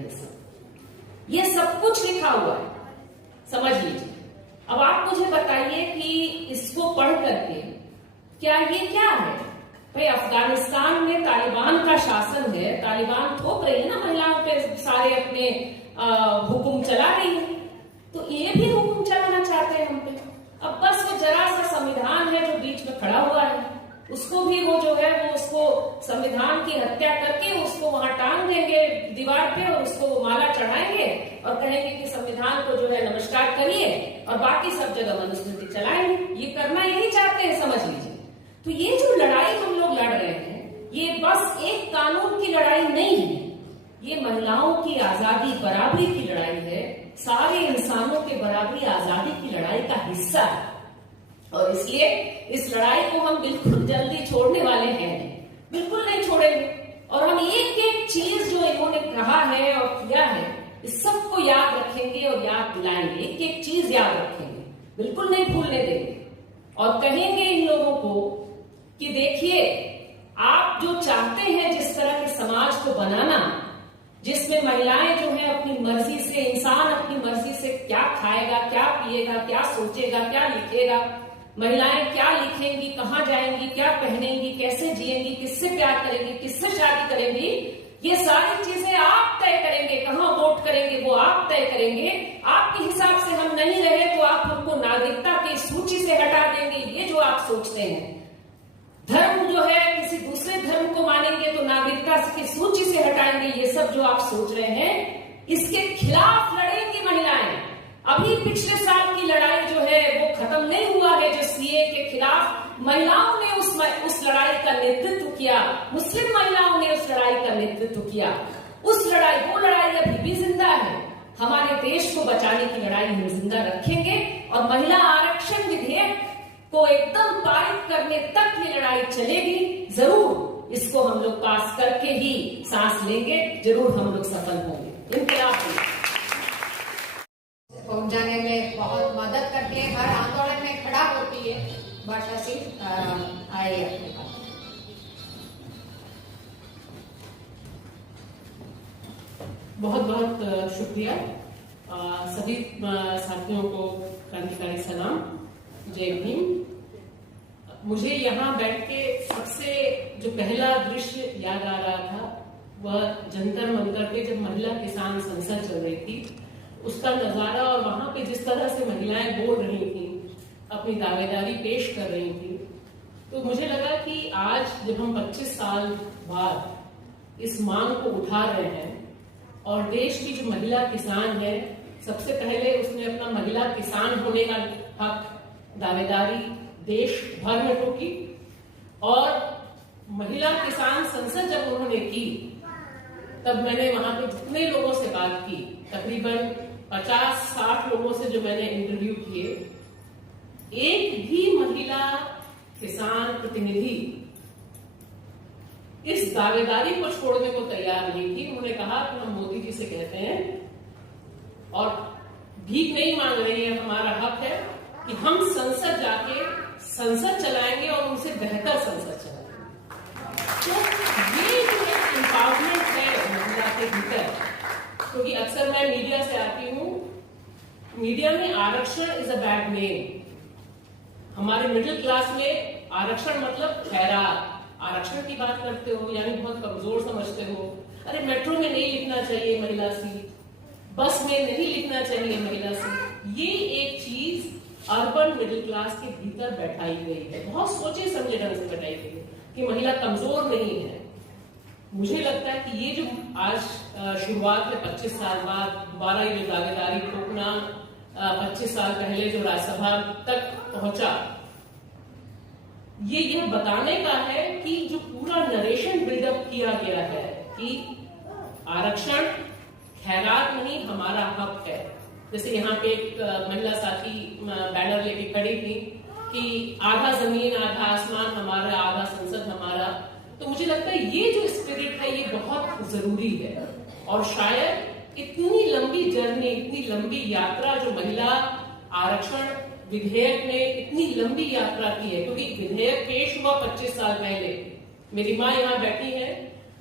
ये सब कुछ लिखा हुआ है, समझ लीजिए। अब आप मुझे बताइए कि इसको पढ़ करके क्या ये क्या है? भाई, अफगानिस्तान में तालिबान का शासन है, तालिबान थोप रही है ना महिलाओं पे सारे अपने हुक्म चला रही है, तो ये भी हुक्म चलाना चाहते हैं हम पे। अब बस वो जरा सा संविधान है जो बीच में खड़ा हुआ है, उसको भी वो जो है वो उसको संविधान की हत्या करके उसको वहां टांग देंगे दीवार पे, और उसको वो माला चढ़ाएंगे और कहेंगे कि संविधान को जो है नमस्कार करिए, और बाकी सब जगह मनुस्मृति चलाएंगे। ये करना यही चाहते हैं, समझ लीजिए। तो ये जो लड़ाई हम लोग लड़ रहे हैं, ये बस एक कानून की लड़ाई नहीं है, ये महिलाओं की आजादी, बराबरी की लड़ाई है, सारे इंसानों के बराबरी, आजादी की लड़ाई का हिस्सा है। और इसलिए इस लड़ाई को हम बिल्कुल जल्दी छोड़ने वाले हैं, बिल्कुल नहीं छोड़ेंगे। और हम एक एक चीज जो इन्होंने कहा है और किया है, इस सबको याद रखेंगे और याद दिलाएंगे, एक एक चीज याद रखेंगे, बिल्कुल नहीं भूलने देंगे। और कहेंगे इन लोगों को कि देखिए, आप जो चाहते हैं जिस तरह के समाज को बनाना, जिसमें महिलाएं जो है अपनी मर्जी से, इंसान अपनी मर्जी से क्या खाएगा, क्या पिएगा, क्या सोचेगा, क्या लिखेगा, महिलाएं क्या लिखेंगी, कहां जाएंगी, क्या पहनेंगी, कैसे जिएंगी, किससे प्यार करेंगी, किससे शादी करेंगी, ये सारी चीजें आप तय करेंगे। कहां वोट करेंगे वो आप तय करेंगे। आपके हिसाब से हम नहीं रहे तो आप उनको नागरिकता की सूची से हटा देंगे, ये जो आप सोचते हैं। धर्म जो है किसी दूसरे धर्म को मानेंगे तो नागरिकता की सूची से हटाएंगे, ये सब जो आप सोच रहे हैं, इसके खिलाफ लड़ेंगी महिलाएं। अभी पिछले साल की लड़ाई जो है वो खत्म नहीं हुआ है, जो सीए के खिलाफ महिलाओं ने उस लड़ाई का नेतृत्व किया, मुस्लिम महिलाओं ने उस लड़ाई का नेतृत्व किया। उस लड़ाई, वो लड़ाई अभी भी जिंदा है। हमारे देश को बचाने की लड़ाई हम जिंदा रखेंगे, और महिला आरक्षण विधेयक को एकदम पारित करने तक ये लड़ाई चलेगी। जरूर इसको हम लोग पास करके ही सांस लेंगे, जरूर हम लोग सफल होंगे। इनकलाब पहुंच जाने में बहुत मदद करती है, हर आंदोलन में खड़ा होती है। वर्षा सिंह आइए अपने पास। बहुत बहुत शुक्रिया सभी साथियों को, क्रांतिकारी सलाम, जय भीम। मुझे यहाँ बैठ के सबसे जो पहला दृश्य याद आ रहा था वह जंतर मंतर पे जब महिला किसान संसद चल रही थी, उसका नजारा, और वहां पे जिस तरह से महिलाएं बोल रही थी, अपनी दावेदारी पेश कर रही थी, तो मुझे लगा कि आज जब हम 25 साल बाद इस मांग को उठा रहे हैं, और देश की जो महिला किसान है, सबसे पहले उसने अपना महिला किसान होने का हक, दावेदारी देश भर में ठोकी, और महिला किसान संसद जब उन्होंने की, तब मैंने वहां पे जितने लोगों से बात की, तकरीबन 50-60 लोगों से जो मैंने इंटरव्यू किए, एक भी महिला किसान प्रतिनिधि इस दावेदारी को छोड़ने को तैयार नहीं थी। उन्होंने कहा कि हम मोदी जी से कहते हैं और भीख नहीं मांग रही है, हमारा हक है कि हम संसद जाके संसद चलाएंगे और उनसे बेहतर संसद चलाएंगे। तो ये जो एम्पावरमेंट है महिला के भीतर, क्योंकि अक्सर मैं मीडिया से आती हूँ, मीडिया में आरक्षण इज अ बैड नेम। हमारे मिडिल क्लास में आरक्षण मतलब खैरात, आरक्षण की बात करते हो यानी बहुत कमजोर समझते हो। अरे मेट्रो में नहीं लिखना चाहिए महिला सीट, बस में नहीं लिखना चाहिए महिला सीट। ये एक चीज अर्बन मिडिल क्लास के भीतर बैठाई गई है, बहुत सोचे समझे ढंग से बैठाई गई है कि महिला कमजोर नहीं है। मुझे लगता है कि ये जो आज शुरुआत में 25 साल बाद दोबारा ये जो दावेदारी ठोकना 25 साल पहले जो राज्यसभा तक पहुंचा, ये बताने का है कि जो पूरा नरेशन बिल्डअप किया गया है कि आरक्षण खैरात नहीं हमारा हक है। जैसे यहाँ पे एक महिला साथी बैनर लेके खड़ी थी कि आधा जमीन आधा आसमान हमारा, आधा संसद हमारा। तो मुझे लगता है ये जो स्पिरिट है ये बहुत जरूरी है। और शायद इतनी लंबी जर्नी, इतनी लंबी यात्रा जो महिला आरक्षण विधेयक ने इतनी लंबी यात्रा की है, क्योंकि विधेयक पेश हुआ 25 साल पहले। मेरी माँ यहाँ बैठी है,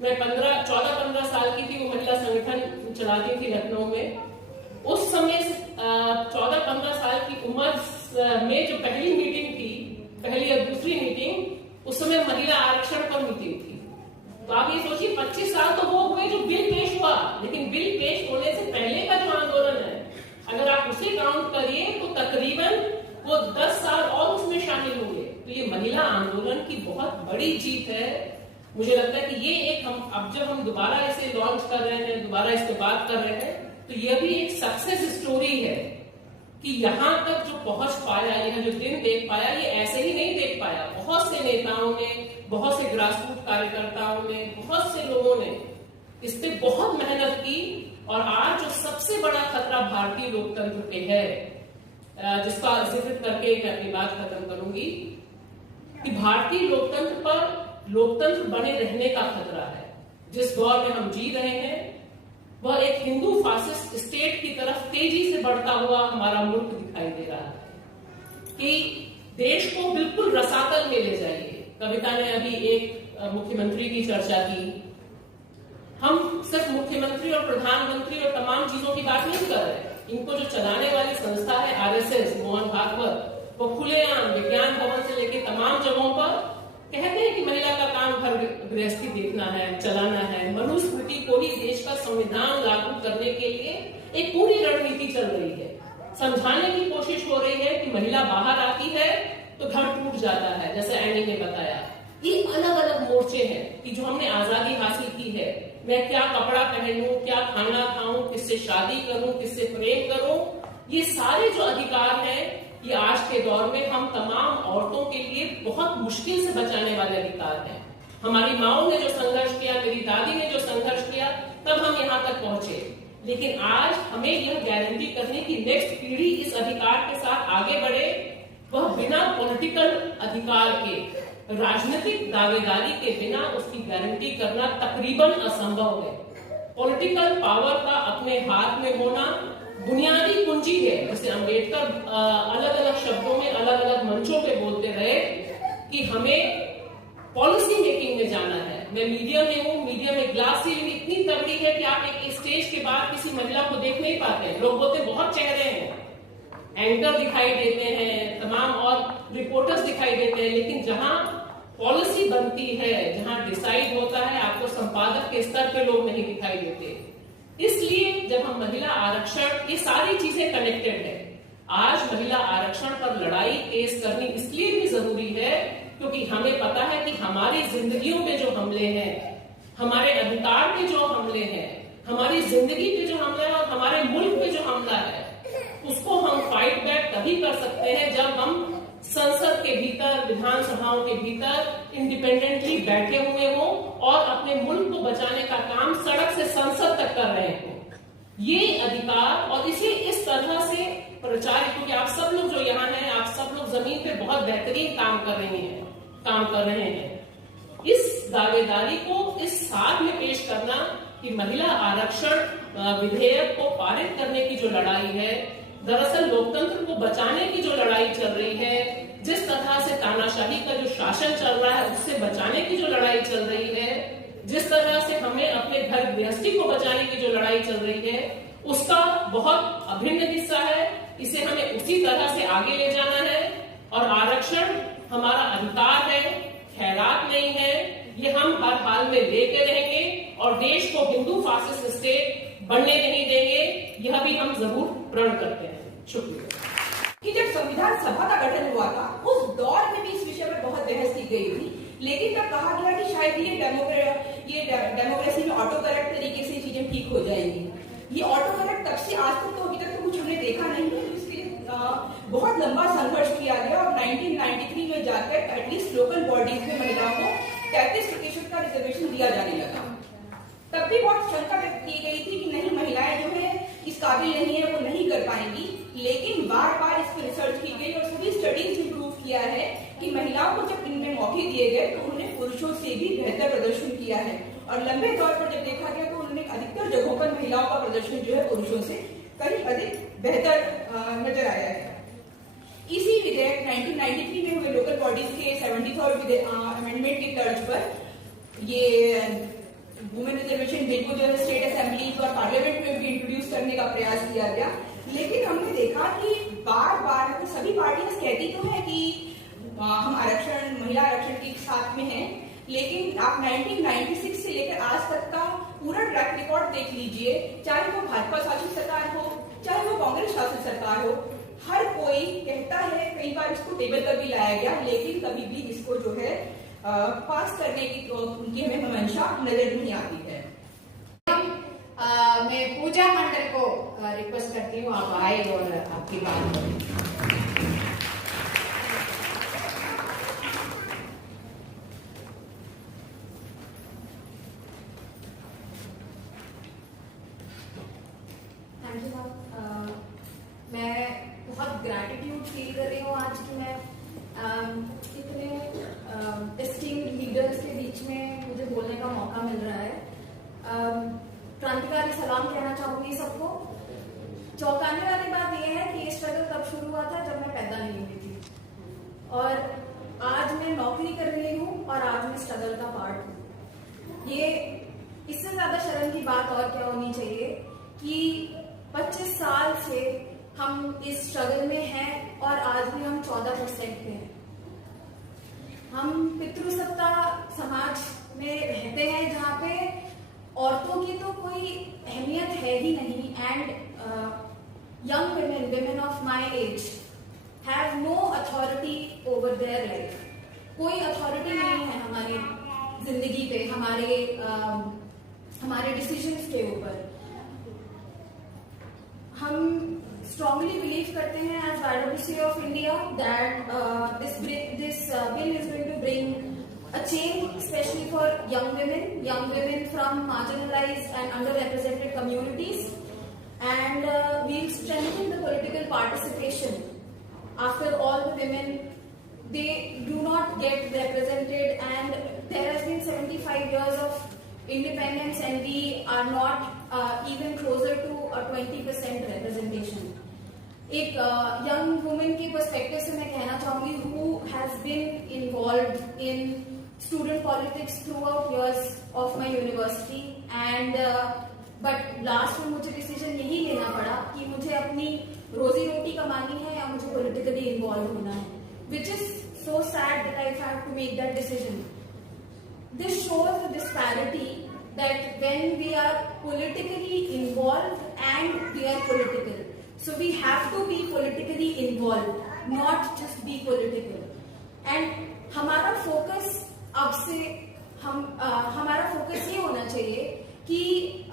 मैं 14-15 साल की थी, वो महिला संगठन चलाती थी लखनऊ में। उस समय 14-15 साल की उम्र में जो पहली मीटिंग थी, पहली या दूसरी मीटिंग, उस समय महिला आरक्षण पर मीटिंग थी। तो आप ये सोचिए 25 साल तो वो हुए जो बिल पेश हुआ, लेकिन बिल पेश होने से पहले का जो आंदोलन है अगर आप उसे काउंट करिए तो तकरीबन वो 10 साल और उसमें शामिल होंगे। तो ये महिला आंदोलन की बहुत बड़ी जीत है। मुझे लगता है कि ये एक अब जब हम दोबारा इसे लॉन्च कर रहे हैं, दोबारा इस पे बात कर रहे हैं, तो ये भी एक सक्सेस स्टोरी है कि यहाँ तक जो पहुंच पाया, यह जो दिन देख पाया, ये ऐसे ही नहीं देख पाया। बहुत से नेताओं ने, बहुत से ग्रासरूट कार्यकर्ताओं ने, बहुत से लोगों ने इस पे बहुत मेहनत की। और आज जो सबसे बड़ा खतरा भारतीय लोकतंत्र पे है, जिसका जिक्र करके मैं अपनी बात खत्म करूंगी, कि भारतीय लोकतंत्र पर लोकतंत्र बने रहने का खतरा है। जिस दौर में हम जी रहे हैं वह एक हिंदू फासिस्ट स्टेट की तरफ तेजी से बढ़ता हुआ हमारा मुल्क दिखाई दे रहा है कि देश को बिल्कुल रसातल में ले जाइए। कविता ने अभी एक मुख्यमंत्री की चर्चा की। हम सिर्फ मुख्यमंत्री और प्रधानमंत्री और तमाम चीजों की बात नहीं कर रहे। इनको जो चलाने वाली संस्था है आरएसएस, मोहन भागवत, वो खुलेआम विज्ञान भवन से लेके तमाम जगहों पर कहते हैं कि महिला का काम घर गृहस्थी देखना है, चलाना है। मनुस्मृति को ही देश का संविधान लागू करने के लिए एक पूरी रणनीति चल रही है। समझाने की कोशिश हो रही है कि महिला बाहर आती है तो घर टूट जाता है, जैसे एनी ने बताया। ये अलग अलग मोर्चे हैं कि जो हमने आजादी हासिल की है, मैं क्या कपड़ा पहनूं, क्या खाना खाऊं, किससे शादी करूं, किससे प्रेम करूं, ये सारे जो अधिकार हैं, ये आज के दौर में हम तमाम औरतों के लिए बहुत मुश्किल से बचाने वाले अधिकार हैं। हमारी माओं ने जो संघर्ष किया, मेरी दादी ने जो संघर्ष किया, तब हम यहाँ तक पहुंचे। लेकिन आज हमें यह गारंटी करने की नेक्स्ट पीढ़ी इस अधिकार के साथ आगे बढ़े, वह बिना पॉलिटिकल अधिकार के, राजनीतिक दावेदारी के बिना उसकी गारंटी करना तकरीबन असंभव है। पॉलिटिकल पावर का अपने हाथ में होना बुनियादी कुंजी है। जैसे अम्बेडकर अलग अलग शब्दों में अलग अलग मंचों पे बोलते रहे कि हमें पॉलिसी मेकिंग में जाना है। मैं मीडिया में हूँ, मीडिया में ग्लास सीलिंग इतनी तगड़ी है कि आप एक स्टेज के बाद किसी महिला को देख नहीं पाते। लोग बोलते बहुत चेहरे हैं, एंकर दिखाई देते हैं, तमाम और रिपोर्टर्स दिखाई देते हैं, लेकिन जहां पॉलिसी बनती है, जहां डिसाइड होता है, आपको संपादक के स्तर पे लोग नहीं दिखाई देते। इसलिए जब हम महिला आरक्षण, ये सारी चीजें कनेक्टेड है। आज महिला आरक्षण पर लड़ाई तेज करनी इसलिए भी जरूरी है क्योंकि हमें पता है कि हमारी जिंदगियों पे जो हमले हैं, हमारे अधिकार पे जो हमले हैं, हमारी जिंदगी पे जो हमला है और हमारे मुल्क पे जो हमला है, उसको हम फाइट बैक तभी कर सकते हैं जब हम संसद के भीतर, विधानसभाओं के भीतर इंडिपेंडेंटली बैठे हुए हों और अपने मुल्क को बचाने का काम सड़क से संसद तक कर रहे हों। ये अधिकार और इसे इस तरह से प्रचार, क्योंकि आप सब लोग जो यहाँ हैं, आप सब लोग जमीन पे बहुत बेहतरीन काम कर रहे हैं। इस दावेदारी को इस साथ में पेश करना कि महिला आरक्षण विधेयक को पारित करने की जो लड़ाई है, दरअसल लोकतंत्र को बचाने की जो लड़ाई चल रही है, जिस तरह से तानाशाही का जो शासन चल रहा है उससे बचाने की जो लड़ाई चल रही है, जिस तरह से हमें अपने घर गृहस्थी को बचाने की जो लड़ाई चल रही है, उसका बहुत अभिन्न हिस्सा है। इसे हमें उसी तरह से आगे ले जाना है और आरक्षण हमारा अधिकार है, खैरात नहीं है। ये हम हर हाल में लेके रहेंगे और देश को हिंदू फासिस्ट स्टेट बनने नहीं देंगे, यह भी हम जरूर प्रण करते हैं। शुक्रिया। कि जब संविधान सभा का गठन हुआ था उस दौर में भी इस विषय पर बहुत बहस की गई थी, लेकिन तब कहा गया कि शायद ये डेमोक्रेसी में ऑटो करेक्ट तरीके से चीजें ठीक हो जाएंगी। ये ऑटो करेक्ट तब से आज तक तो अभी तक तो कुछ हमने देखा नहीं है। इसके लिए बहुत लंबा संघर्ष किया गया और 1993 में जाकर एटलीस्ट लोकल बॉडीज में महिलाओं को 33% का रिजर्वेशन दिया जाने लगा। तब भी बहुत शंका व्यक्त की गई थी कि नहीं, महिलाएं जो है इस काबिल नहीं है, वो नहीं कर पाएंगी। लेकिन बार बार इस पर रिसर्च की गई और सभी स्टडीज ने प्रूव किया है कि महिलाओं को जब इनमें मौके दिए गए तो उन्होंने पुरुषों से भी बेहतर प्रदर्शन किया है। और लंबे दौर पर जब देखा गया तो उन्होंने अधिकतर जगहों पर महिलाओं का प्रदर्शन जो है पुरुषों से कहीं अधिक बेहतर नजर आया है। इसी विधेयक 1993 में हुए लोकल बॉडीज के 73rd अमेंडमेंट के तर्ज पर ये वुमेन रिजर्वेशन बिल को जो है स्टेट असेंबलीज और पार्लियामेंट में भी इंट्रोड्यूस करने का प्रयास किया गया। लेकिन हमने देखा कि बार बार सभी पार्टियां कहती तो है कि हम आरक्षण, महिला आरक्षण के साथ में हैं, लेकिन आप 1996 से लेकर आज तक का पूरा ट्रैक रिकॉर्ड देख लीजिए, चाहे वो भाजपा शासित सरकार हो, चाहे वो कांग्रेस शासित सरकार हो, हर कोई कहता है, कई बार इसको टेबल पर भी लाया गया, लेकिन कभी भी इसको जो है पास करने की उनकी हमें मंशा नजर नहीं आती है। मैं पूजा मंडल को रिक्वेस्ट करती हूँ, आप आए और आपकी बात करें। Thank you ma'am. मैं बहुत ग्रैटिट्यूड फील कर रही हूँ आज कि मैं इतने एस्टीम्ड लीडर्स के बीच में मुझे बोलने का मौका मिल रहा है। क्रांतिकारी सलाम कहना चाहूंगी सबको। चौंकाने वाली बात यह है कि ये स्ट्रगल तब शुरू हुआ था जब मैं पैदा नहीं हुई थी और आज मैं नौकरी कर रही हूँ और आज मैं स्ट्रगल का पार्ट हूँ। ये इससे ज्यादा शर्म की बात और क्या होनी चाहिए कि 25 साल से हम इस स्ट्रगल में हैं और आज भी हम 14% पे हैं। हम पितृसत्ता समाज में रहते हैं जहाँ पे औरतों की तो कोई अहमियत है ही नहीं and young women of my age have no authority over their life. कोई अथॉरिटी नहीं है हमारी जिंदगी पे, हमारे डिसीजंस के ऊपर। हम strongly believe करते हैं as YWCA of India that this bill is going to bring a change, especially for young women from marginalized and underrepresented communities, and we'll strengthen the political participation. After all, the women, they do not get represented, and there has been 75 years of independence and we are not even closer to a 20% representation. एक young woman के perspective से मैं कहना चाहूँगी who has been involved in student politics throughout years of my university, and but last में मुझे decision यही लेना पड़ा कि मुझे अपनी रोजी रोटी कमानी है या मुझे politically involved होना है, which is so sad that I have to make that decision. This shows the disparity that when we are politically involved and we are political. So we have to be politically involved, not just be political. And हमारा focus अब से हमारा focus ये होना चाहिए कि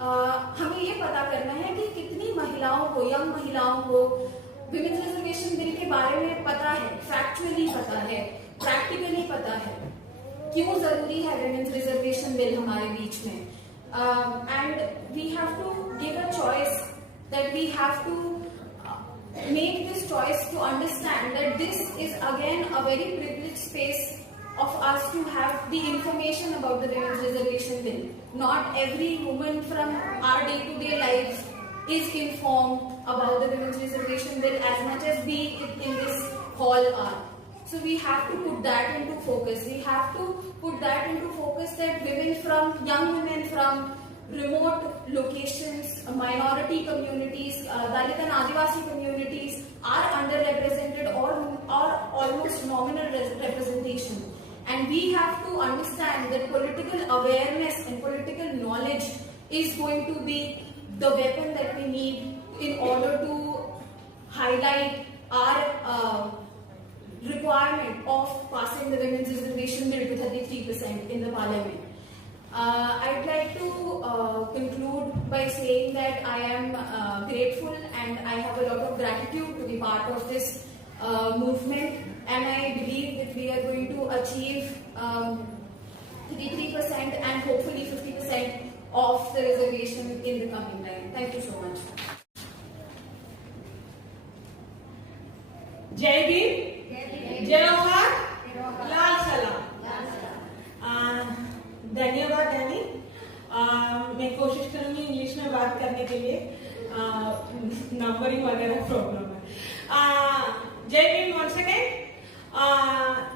हमें ये पता करना है कि कितनी महिलाओं को, यंग महिलाओं को विमेन्स रिजर्वेशन बिल के बारे में पता है, फैक्चुअली पता है, प्रैक्टिकली पता है, क्यों जरूरी है विमेन्स रिजर्वेशन बिल हमारे बीच में. And we have to give a choice that we have to make this choice to understand that this is again a very privileged space of us to have the information about the women's reservation bill. Not every woman from our day-to-day lives is informed about the women's reservation bill as much as we in this hall are. So we have to put that into focus. We have to put that into focus that young women from remote locations, minority communities, Dalit and Adivasi communities are underrepresented or almost and we have to understand that political awareness and political knowledge is going to be the weapon that we need in order to highlight our requirement of passing the Women's Reservation Bill to 33% in the Parliament. I'd like to conclude by saying that I am grateful and I have a lot of gratitude to be part of this movement, and I believe that we are going to achieve 33% and hopefully 50% of the reservation in the coming time. Thank you so much. जय भीम, जय जोहार, लाल सलाम। धन्यवाद Danny. मैं कोशिश करूंगी English में बात करने के लिए, नंबरिंग वगैरह प्रॉब्लम है। जय Bhim once again.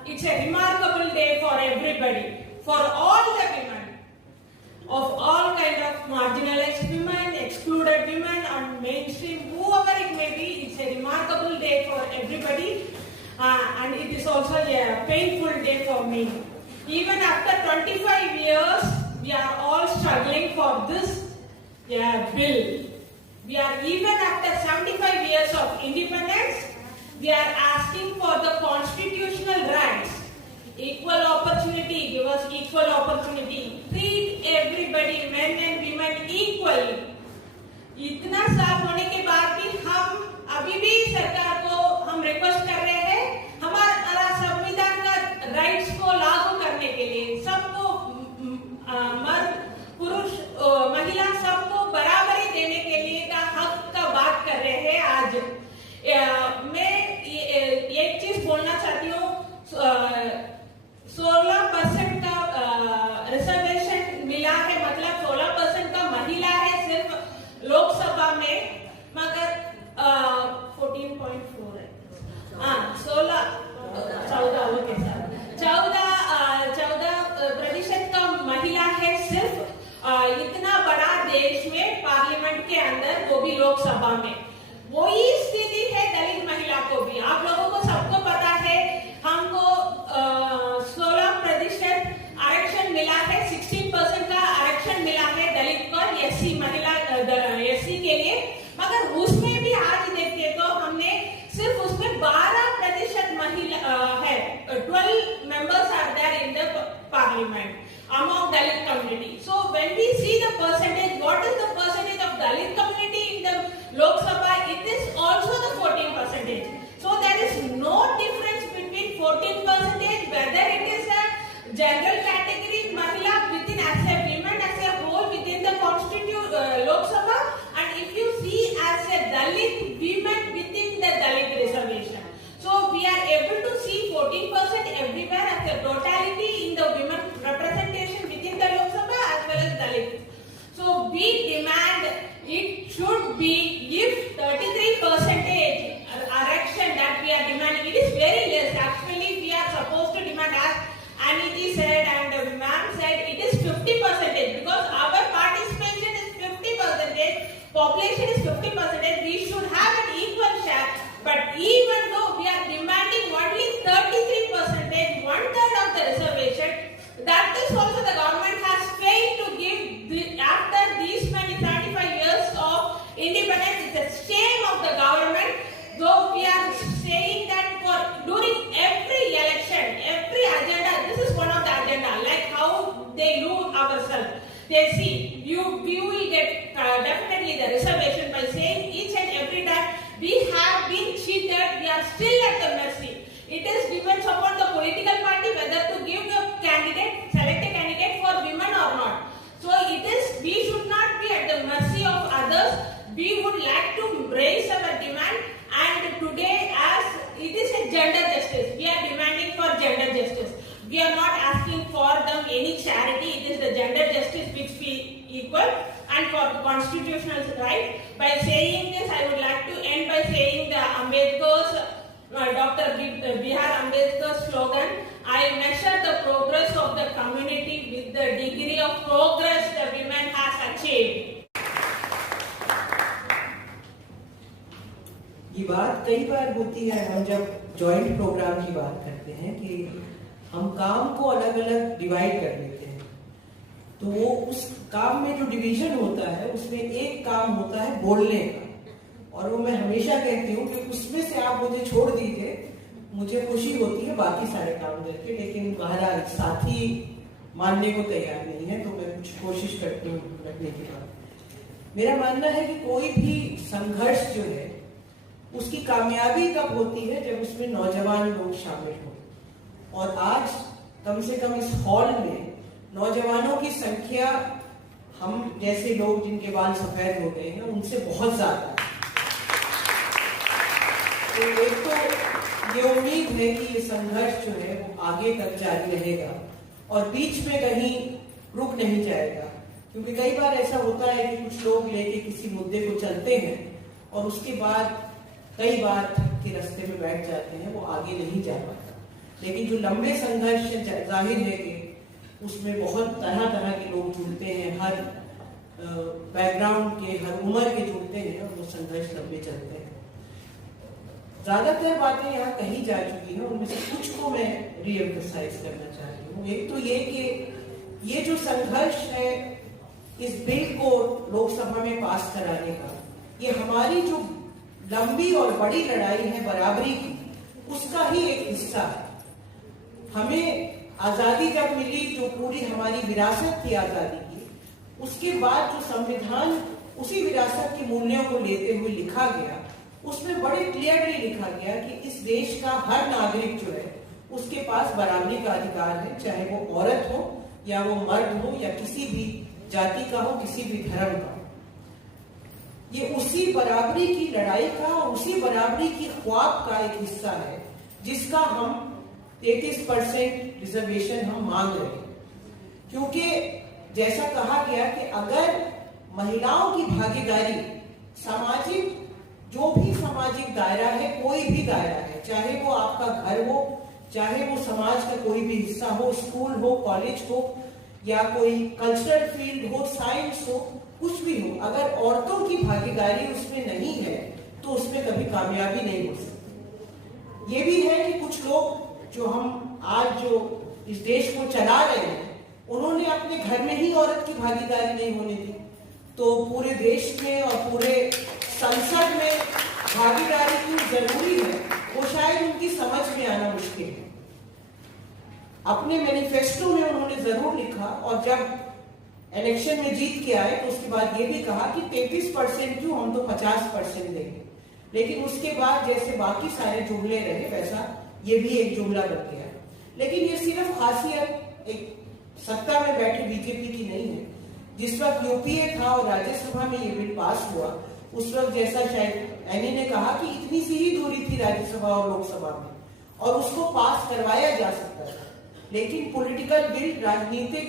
It's a remarkable day for everybody, for all the women of all kind of marginalized women, excluded women, and mainstream, whoever it may be. It's a remarkable day for everybody, and it is also a painful day for me. Even after 25 years, we are all struggling for this bill. We are even after 75 years of independence, we are asking for the constitutional rights. Equal opportunity, give us equal opportunity. Treat everybody, men and women equally. इतना सब होने के बाद भी हम अभी भी सरकार को हम रिक्वेस्ट कर रहे हैं हमारा संविधान का राइट्स को लागू करने के लिए, सबको मर्द पुरुष महिला सबको बराबरी देने के लिए का हक का बात कर रहे हैं। आज मैं एक चीज बोलना चाहती हूँ, 16% का रिजर्वेशन मिला है, मतलब 16% का महिला है सिर्फ लोकसभा में, मगर 14.4 है, 14% का महिला है सिर्फ इतना बड़ा देश में पार्लियामेंट के अंदर, वो भी लोकसभा में। वही स्थिति है दलित महिला को भी। आप लोगों को सबको पता है, हमको 16% आरक्षण मिला है, 16% का आरक्षण मिला है दलित को, एससी महिला एससी के लिए, मगर उसमें भी आज देखिए तो हमने सिर्फ उसमें 12% महिला है, 12 members are there in the parliament among Dalit community. So when we see the percentage, what is the percentage of Dalit community in the Lok Sabha? It is also the 14%. So there is no difference between 14%, whether it is a general category Mahila within as a women as a whole within the Lok Sabha, and if you see as a Dalit women within the Dalit reservation. So we are able to see 14% everywhere as a totality in the women representation within the Lok Sabha as well as Dalit. So we demand it should be, if 33% election that we are demanding, it is very less. Actually, we are supposed to demand, as Aniti said and ma'am said, it is 50%, because our participation is 50%, population is 50%, we should have an equal share. But even though we are demanding only 33%, 1/3 of the reservation, that is also the government has failed to give after these many 35 years of independence. It's a shame of the government. Though we are saying that for during every election, every agenda, this is one of the agenda, like how they lure ourselves. They see we will get definitely the reservation by saying each and every time we have been cheated, we are still at the mercy. It is depends upon the political party whether to give the candidate, select a candidate for women or not. So it is, we should not be at the mercy of others. We would like to raise our demand, and today as it is a gender justice, we are demanding for gender justice. We are not asking for them any charity. It is the gender justice which we equal, and for constitutional right. By saying this, I would like to end by saying the Ambedkar's, Dr. B.R. Ambedkar's slogan, I measure the progress of the community with the degree of progress the women has achieved. ये बात कई बार होती है, हम जब joint programme की बात करते हैं कि हम काम को अलग अलग डिवाइड कर देते हैं, तो वो उस काम में जो डिवीजन होता है उसमें एक काम होता है बोलने का, और वो मैं हमेशा कहती हूँ कि उसमें से आप मुझे छोड़ दीजिए, मुझे खुशी होती है बाकी सारे काम करके, लेकिन महाराज साथी मानने को तैयार नहीं है, तो मैं कुछ कोशिश करती हूँ रखने की बात। मेरा मानना है कि कोई भी संघर्ष जो है उसकी कामयाबी कब होती है, जब उसमें नौजवान लोग शामिल हो, और आज कम से कम इस हॉल में नौजवानों की संख्या हम जैसे लोग जिनके बाल सफेद हो गए हैं उनसे बहुत ज्यादा है। तो एक तो ये उम्मीद है कि ये संघर्ष जो है वो आगे तक जारी रहेगा और बीच में कहीं रुक नहीं जाएगा, क्योंकि कई बार ऐसा होता है कि कुछ लोग लेके किसी मुद्दे को चलते हैं और उसके बाद कई बार थक के रास्ते में बैठ जाते हैं, वो आगे नहीं जा पाता। लेकिन जो लंबे संघर्ष जाहिर है कि उसमें बहुत तरह तरह के लोग जुड़ते हैं, हर बैकग्राउंड के, हर उम्र के जुड़ते हैं, और वो संघर्ष लंबे चलते हैं। ज्यादातर बातें यहाँ कही जा चुकी हैं, उनमें से कुछ को मैं रीएम्फसाइज करना चाहती हूँ। एक तो ये कि ये जो संघर्ष है इस बिल को लोकसभा में पास कराने का, ये हमारी जो लंबी और बड़ी लड़ाई है बराबरी की, उसका ही एक हिस्सा है। हमें आजादी जब मिली, जो पूरी हमारी विरासत थी आजादी की, उसके बाद जो संविधान उसी विरासत के मूल्यों को लेते हुए लिखा गया, उसमें बड़े क्लियरली लिखा गया कि इस देश का हर नागरिक जो है उसके पास बराबरी का अधिकार है, चाहे वो औरत हो या वो मर्द हो या किसी भी जाति का हो, किसी भी धर्म का। ये उसी बराबरी की लड़ाई का, उसी बराबरी की ख्वाब का एक हिस्सा है, जिसका हम 33% रिजर्वेशन हम मांग रहे हैं। क्योंकि जैसा कहा गया कि अगर महिलाओं की भागीदारी, सामाजिक जो भी सामाजिक दायरा है, कोई भी दायरा है, चाहे वो आपका घर हो, चाहे वो समाज का कोई भी हिस्सा हो, स्कूल हो, कॉलेज हो, या कोई कल्चरल फील्ड हो, साइंस हो, कुछ भी हो, अगर औरतों की भागीदारी उसमें नहीं है तो उसमें कभी कामयाबी नहीं हो सकती। ये भी है कि कुछ लोग जो हम आज जो इस देश को चला रहे हैं, उन्होंने अपने घर में ही औरत की भागीदारी नहीं होने दी, तो पूरे देश में और पूरे संसद में भागीदारी क्यों जरूरी है, वो शायद उनकी समझ में आना मुश्किल है। अपने मैनिफेस्टो में उन्होंने जरूर लिखा, और जब इलेक्शन में जीत के आए तो उसके बाद ये भी कहा कि 33% क्यों, हम तो 50% देंगे। लेकिन उसके बाद जैसे बाकी सारे जुमले रहे, वैसा ये भी एक जुमला बन गया। लेकिन ये सिर्फ खासियत एक सत्ता में बैठे बीजेपी की नहीं है। जिस वक्त यूपीए था और राज्यसभा में ये बिल पास हुआ, उस वक्त जैसा शायद एनी ने कहा कि इतनी सी ही दूरी थी राज्यसभा और लोकसभा में, और उसको पास करवाया जा सकता था। लेकिन पॉलिटिकल बिल, राजनीतिक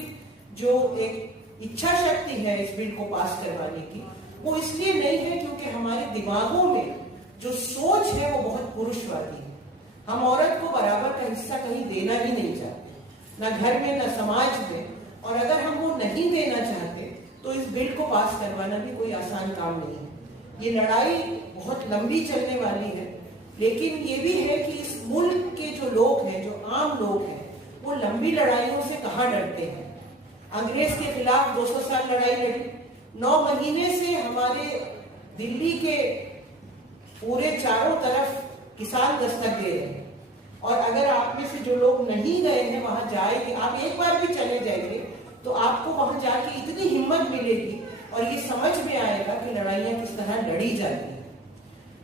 जो एक इच्छा शक्ति है इस बिल को पास करवाने की, वो इसलिए नहीं है क्योंकि हमारे दिमागों में जो सोच है वो बहुत पुरुषवादी है। हम औरत को बराबर का हिस्सा कहीं देना ही नहीं चाहते, ना घर में ना समाज में, और अगर हम वो नहीं देना चाहते तो इस बिल को पास करवाना भी कोई आसान काम नहीं है। ये लड़ाई बहुत लंबी चलने वाली है, लेकिन ये भी है कि इस मुल्क के जो लोग हैं, जो आम लोग हैं, वो लंबी लड़ाइयों से कहाँ डरते हैं। अंग्रेज के खिलाफ 200 साल लड़ाई लड़ी, 9 महीने से हमारे दिल्ली के पूरे चारों तरफ किसान दस्तक दे रहे हैं, और अगर आप में से जो लोग नहीं गए हैं वहां जाएंगे, आप एक बार भी चले जाएंगे तो आपको वहां जाके इतनी हिम्मत मिलेगी और ये समझ में आएगा कि लड़ाइयां किस तरह लड़ी जाती है।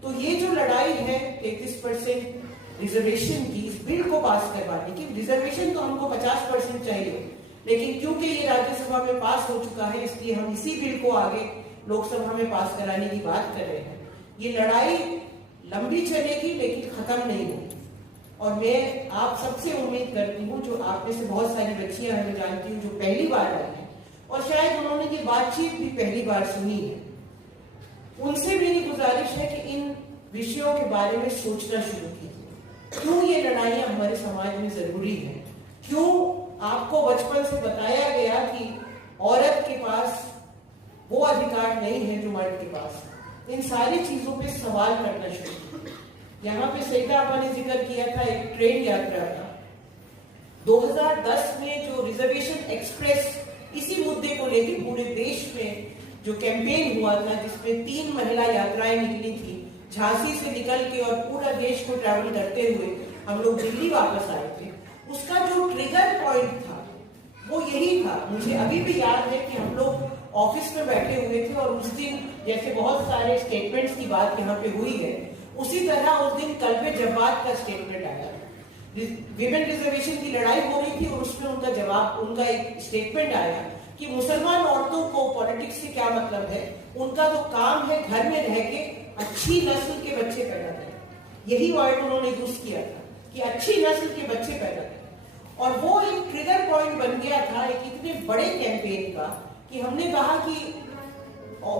तो ये जो लड़ाई है 33% रिजर्वेशन की, इस बिल को पास करवाने की, रिजर्वेशन तो हमको 50% चाहिए, लेकिन क्योंकि ये राज्यसभा में पास हो चुका है, इसलिए हम इसी बिल को आगे लोकसभा में पास कराने की बात कर रहे हैं। ये लड़ाई लंबी चलेगी लेकिन खत्म नहीं होगी, और मैं आप सबसे उम्मीद करती हूँ, जो आप में से बहुत सारी बच्चियां हैं, मैं जानती हूँ, जो पहली बार आई हैं और शायद उन्होंने ये बातचीत भी पहली बार सुनी है, उनसे मेरी गुजारिश है कि इन विषयों के बारे में सोचना शुरू कीजिए। क्यों ये लड़ाइयाँ हमारे समाज में जरूरी है? क्यों आपको बचपन से बताया गया कि औरत के पास वो अधिकार नहीं है जो मर्द के पास है? इन सारी चीजों पे सवाल करना शुरू कीजिए। यहाँ पे सईदा आपा ने जिक्र किया था एक ट्रेन यात्रा का। 2010 में जो रिजर्वेशन एक्सप्रेस इसी मुद्दे को लेकर पूरे देश में जो कैंपेन हुआ था, जिसमें 3 महिला यात्राएं निकली थी झांसी से निकल के, और पूरा देश को ट्रैवल करते हुए हम लोग दिल्ली वापस आए थे, उसका जो ट्रिगर पॉइंट था वो यही था। मुझे अभी भी याद है कि हम लोग ऑफिस में बैठे हुए थे और उस दिन जैसे बहुत सारे स्टेटमेंट्स की बात यहाँ पे हुई है, उसी तरह उस दिन कल्बे जवाद का स्टेटमेंट आया। विमेन रिजर्वेशन की लड़ाई हो रही थी और उसमें उनका जवाब, उनका एक स्टेटमेंट आया कि मुसलमान औरतों को पॉलिटिक्स से क्या मतलब है, उनका तो काम है घर में रह के अच्छी नस्ल के बच्चे पैदा करें। यही वर्ड उन्होंने यूज किया था कि अच्छी नस्ल के बच्चे पैदा करें। और वो एक ट्रिगर पॉइंट बन गया था एक इतने बड़े कैंपेन का कि हमने कहा कि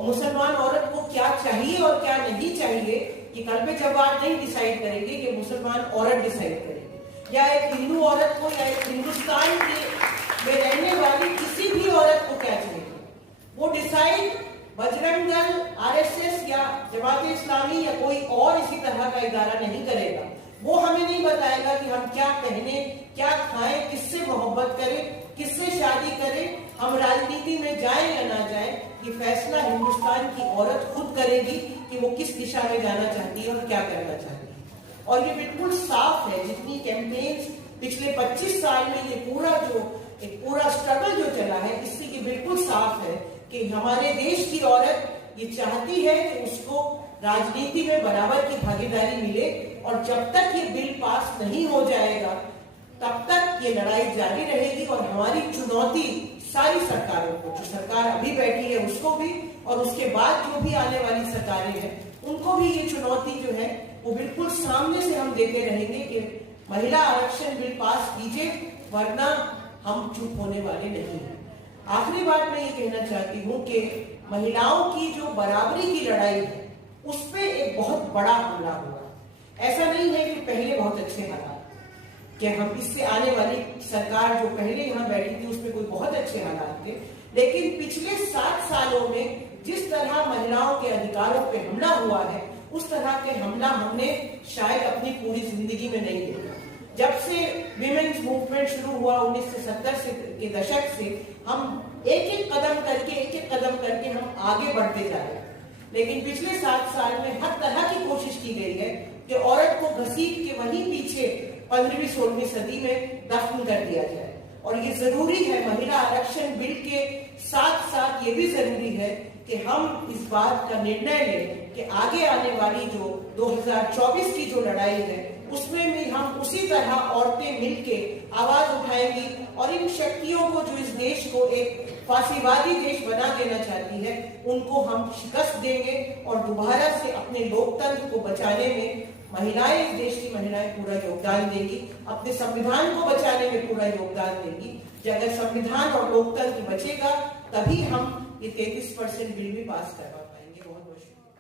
मुसलमान औरत को क्या चाहिए और क्या नहीं चाहिए, कि कल्बे जवाद नहीं डिसाइड करेंगे, कि मुसलमान औरत डिसाइड करेंगे, या एक हिंदू औरत को या एक हिंदुस्तान में रहने वाली किसी भी औरत को क्या चाहिए, वो डिसाइड बजरंग दल, आरएसएस या जमात इस्लामी या कोई और इसी तरह का इदारा नहीं करेगा। वो हमें नहीं बताएगा कि हम क्या पहने, क्या खाएं, किससे मोहब्बत करें, किससे शादी करें, हम राजनीति में जाएं या ना जाएं, ये फैसला हिंदुस्तान की औरत खुद करेगी कि वो किस दिशा में जाना चाहती है और क्या करना चाहती है। और ये बिल्कुल साफ है, जितनी कैंपेन्स पिछले 25 साल में ये पूरा स्ट्रगल जो चला है, इससे ये बिल्कुल साफ है कि हमारे देश की औरत ये चाहती है कि उसको राजनीति में बराबर की भागीदारी मिले, और जब तक ये बिल पास नहीं हो जाएगा तब तक ये लड़ाई जारी रहेगी। और हमारी चुनौती सारी सरकारों को, जो सरकार अभी बैठी है उसको भी, और उसके बाद जो भी आने वाली सरकारें हैं उनको भी ये चुनौती जो है वो बिल्कुल सामने से हम देते रहेंगे कि महिला आरक्षण बिल पास कीजिए, वरना हम चुप होने वाले नहीं हैं। आखिरी बात मैं ये कहना चाहती हूँ कि महिलाओं की जो बराबरी की लड़ाई है उस पर एक बहुत बड़ा हमला हुआ। ऐसा नहीं है कि पहले बहुत अच्छे हालात, कि हम इससे आने वाली सरकार जो पहले यहाँ बैठी थी उसमें कोई बहुत अच्छे हालात थे, लेकिन पिछले 7 सालों में जिस तरह महिलाओं के अधिकारों पे हमला हुआ है, उस तरह के हमला हमने शायद अपनी पूरी जिंदगी में नहीं देखा। जब से विमेन्स मूवमेंट शुरू हुआ 1970 के दशक से, हम एक एक कदम करके हम आगे बढ़ते जा रहे हैं। लेकिन पिछले 7 साल में हर तरह की कोशिश की गई है कि औरत को घसीट के वहीं पीछे 15वीं-16वीं सदी में दफन कर दिया जाए। और ये जरूरी है, महिला आरक्षण बिल के साथ साथ ये भी जरूरी है कि हम इस बात का निर्णय लें कि आगे आने वाली जो 2024 की जो लड़ाई है उसमें भी हम उसी तरह औरतें मिलके आवाज उठाएंगी, और इन शक्तियों को जो इस देश को एक फासीवादी देश बना देना चाहती है उनको हम शिकस्त देंगे, और दोबारा से अपने लोकतंत्र को बचाने में महिलाएं, इस देश की महिलाएं पूरा योगदान देंगी, अपने संविधान को बचाने में पूरा योगदान देंगी। अगर संविधान और लोकतंत्र बचेगा तभी हम ये 33% बिल भी पास करवा पाएंगे। बहुत बहुत शुक्रिया।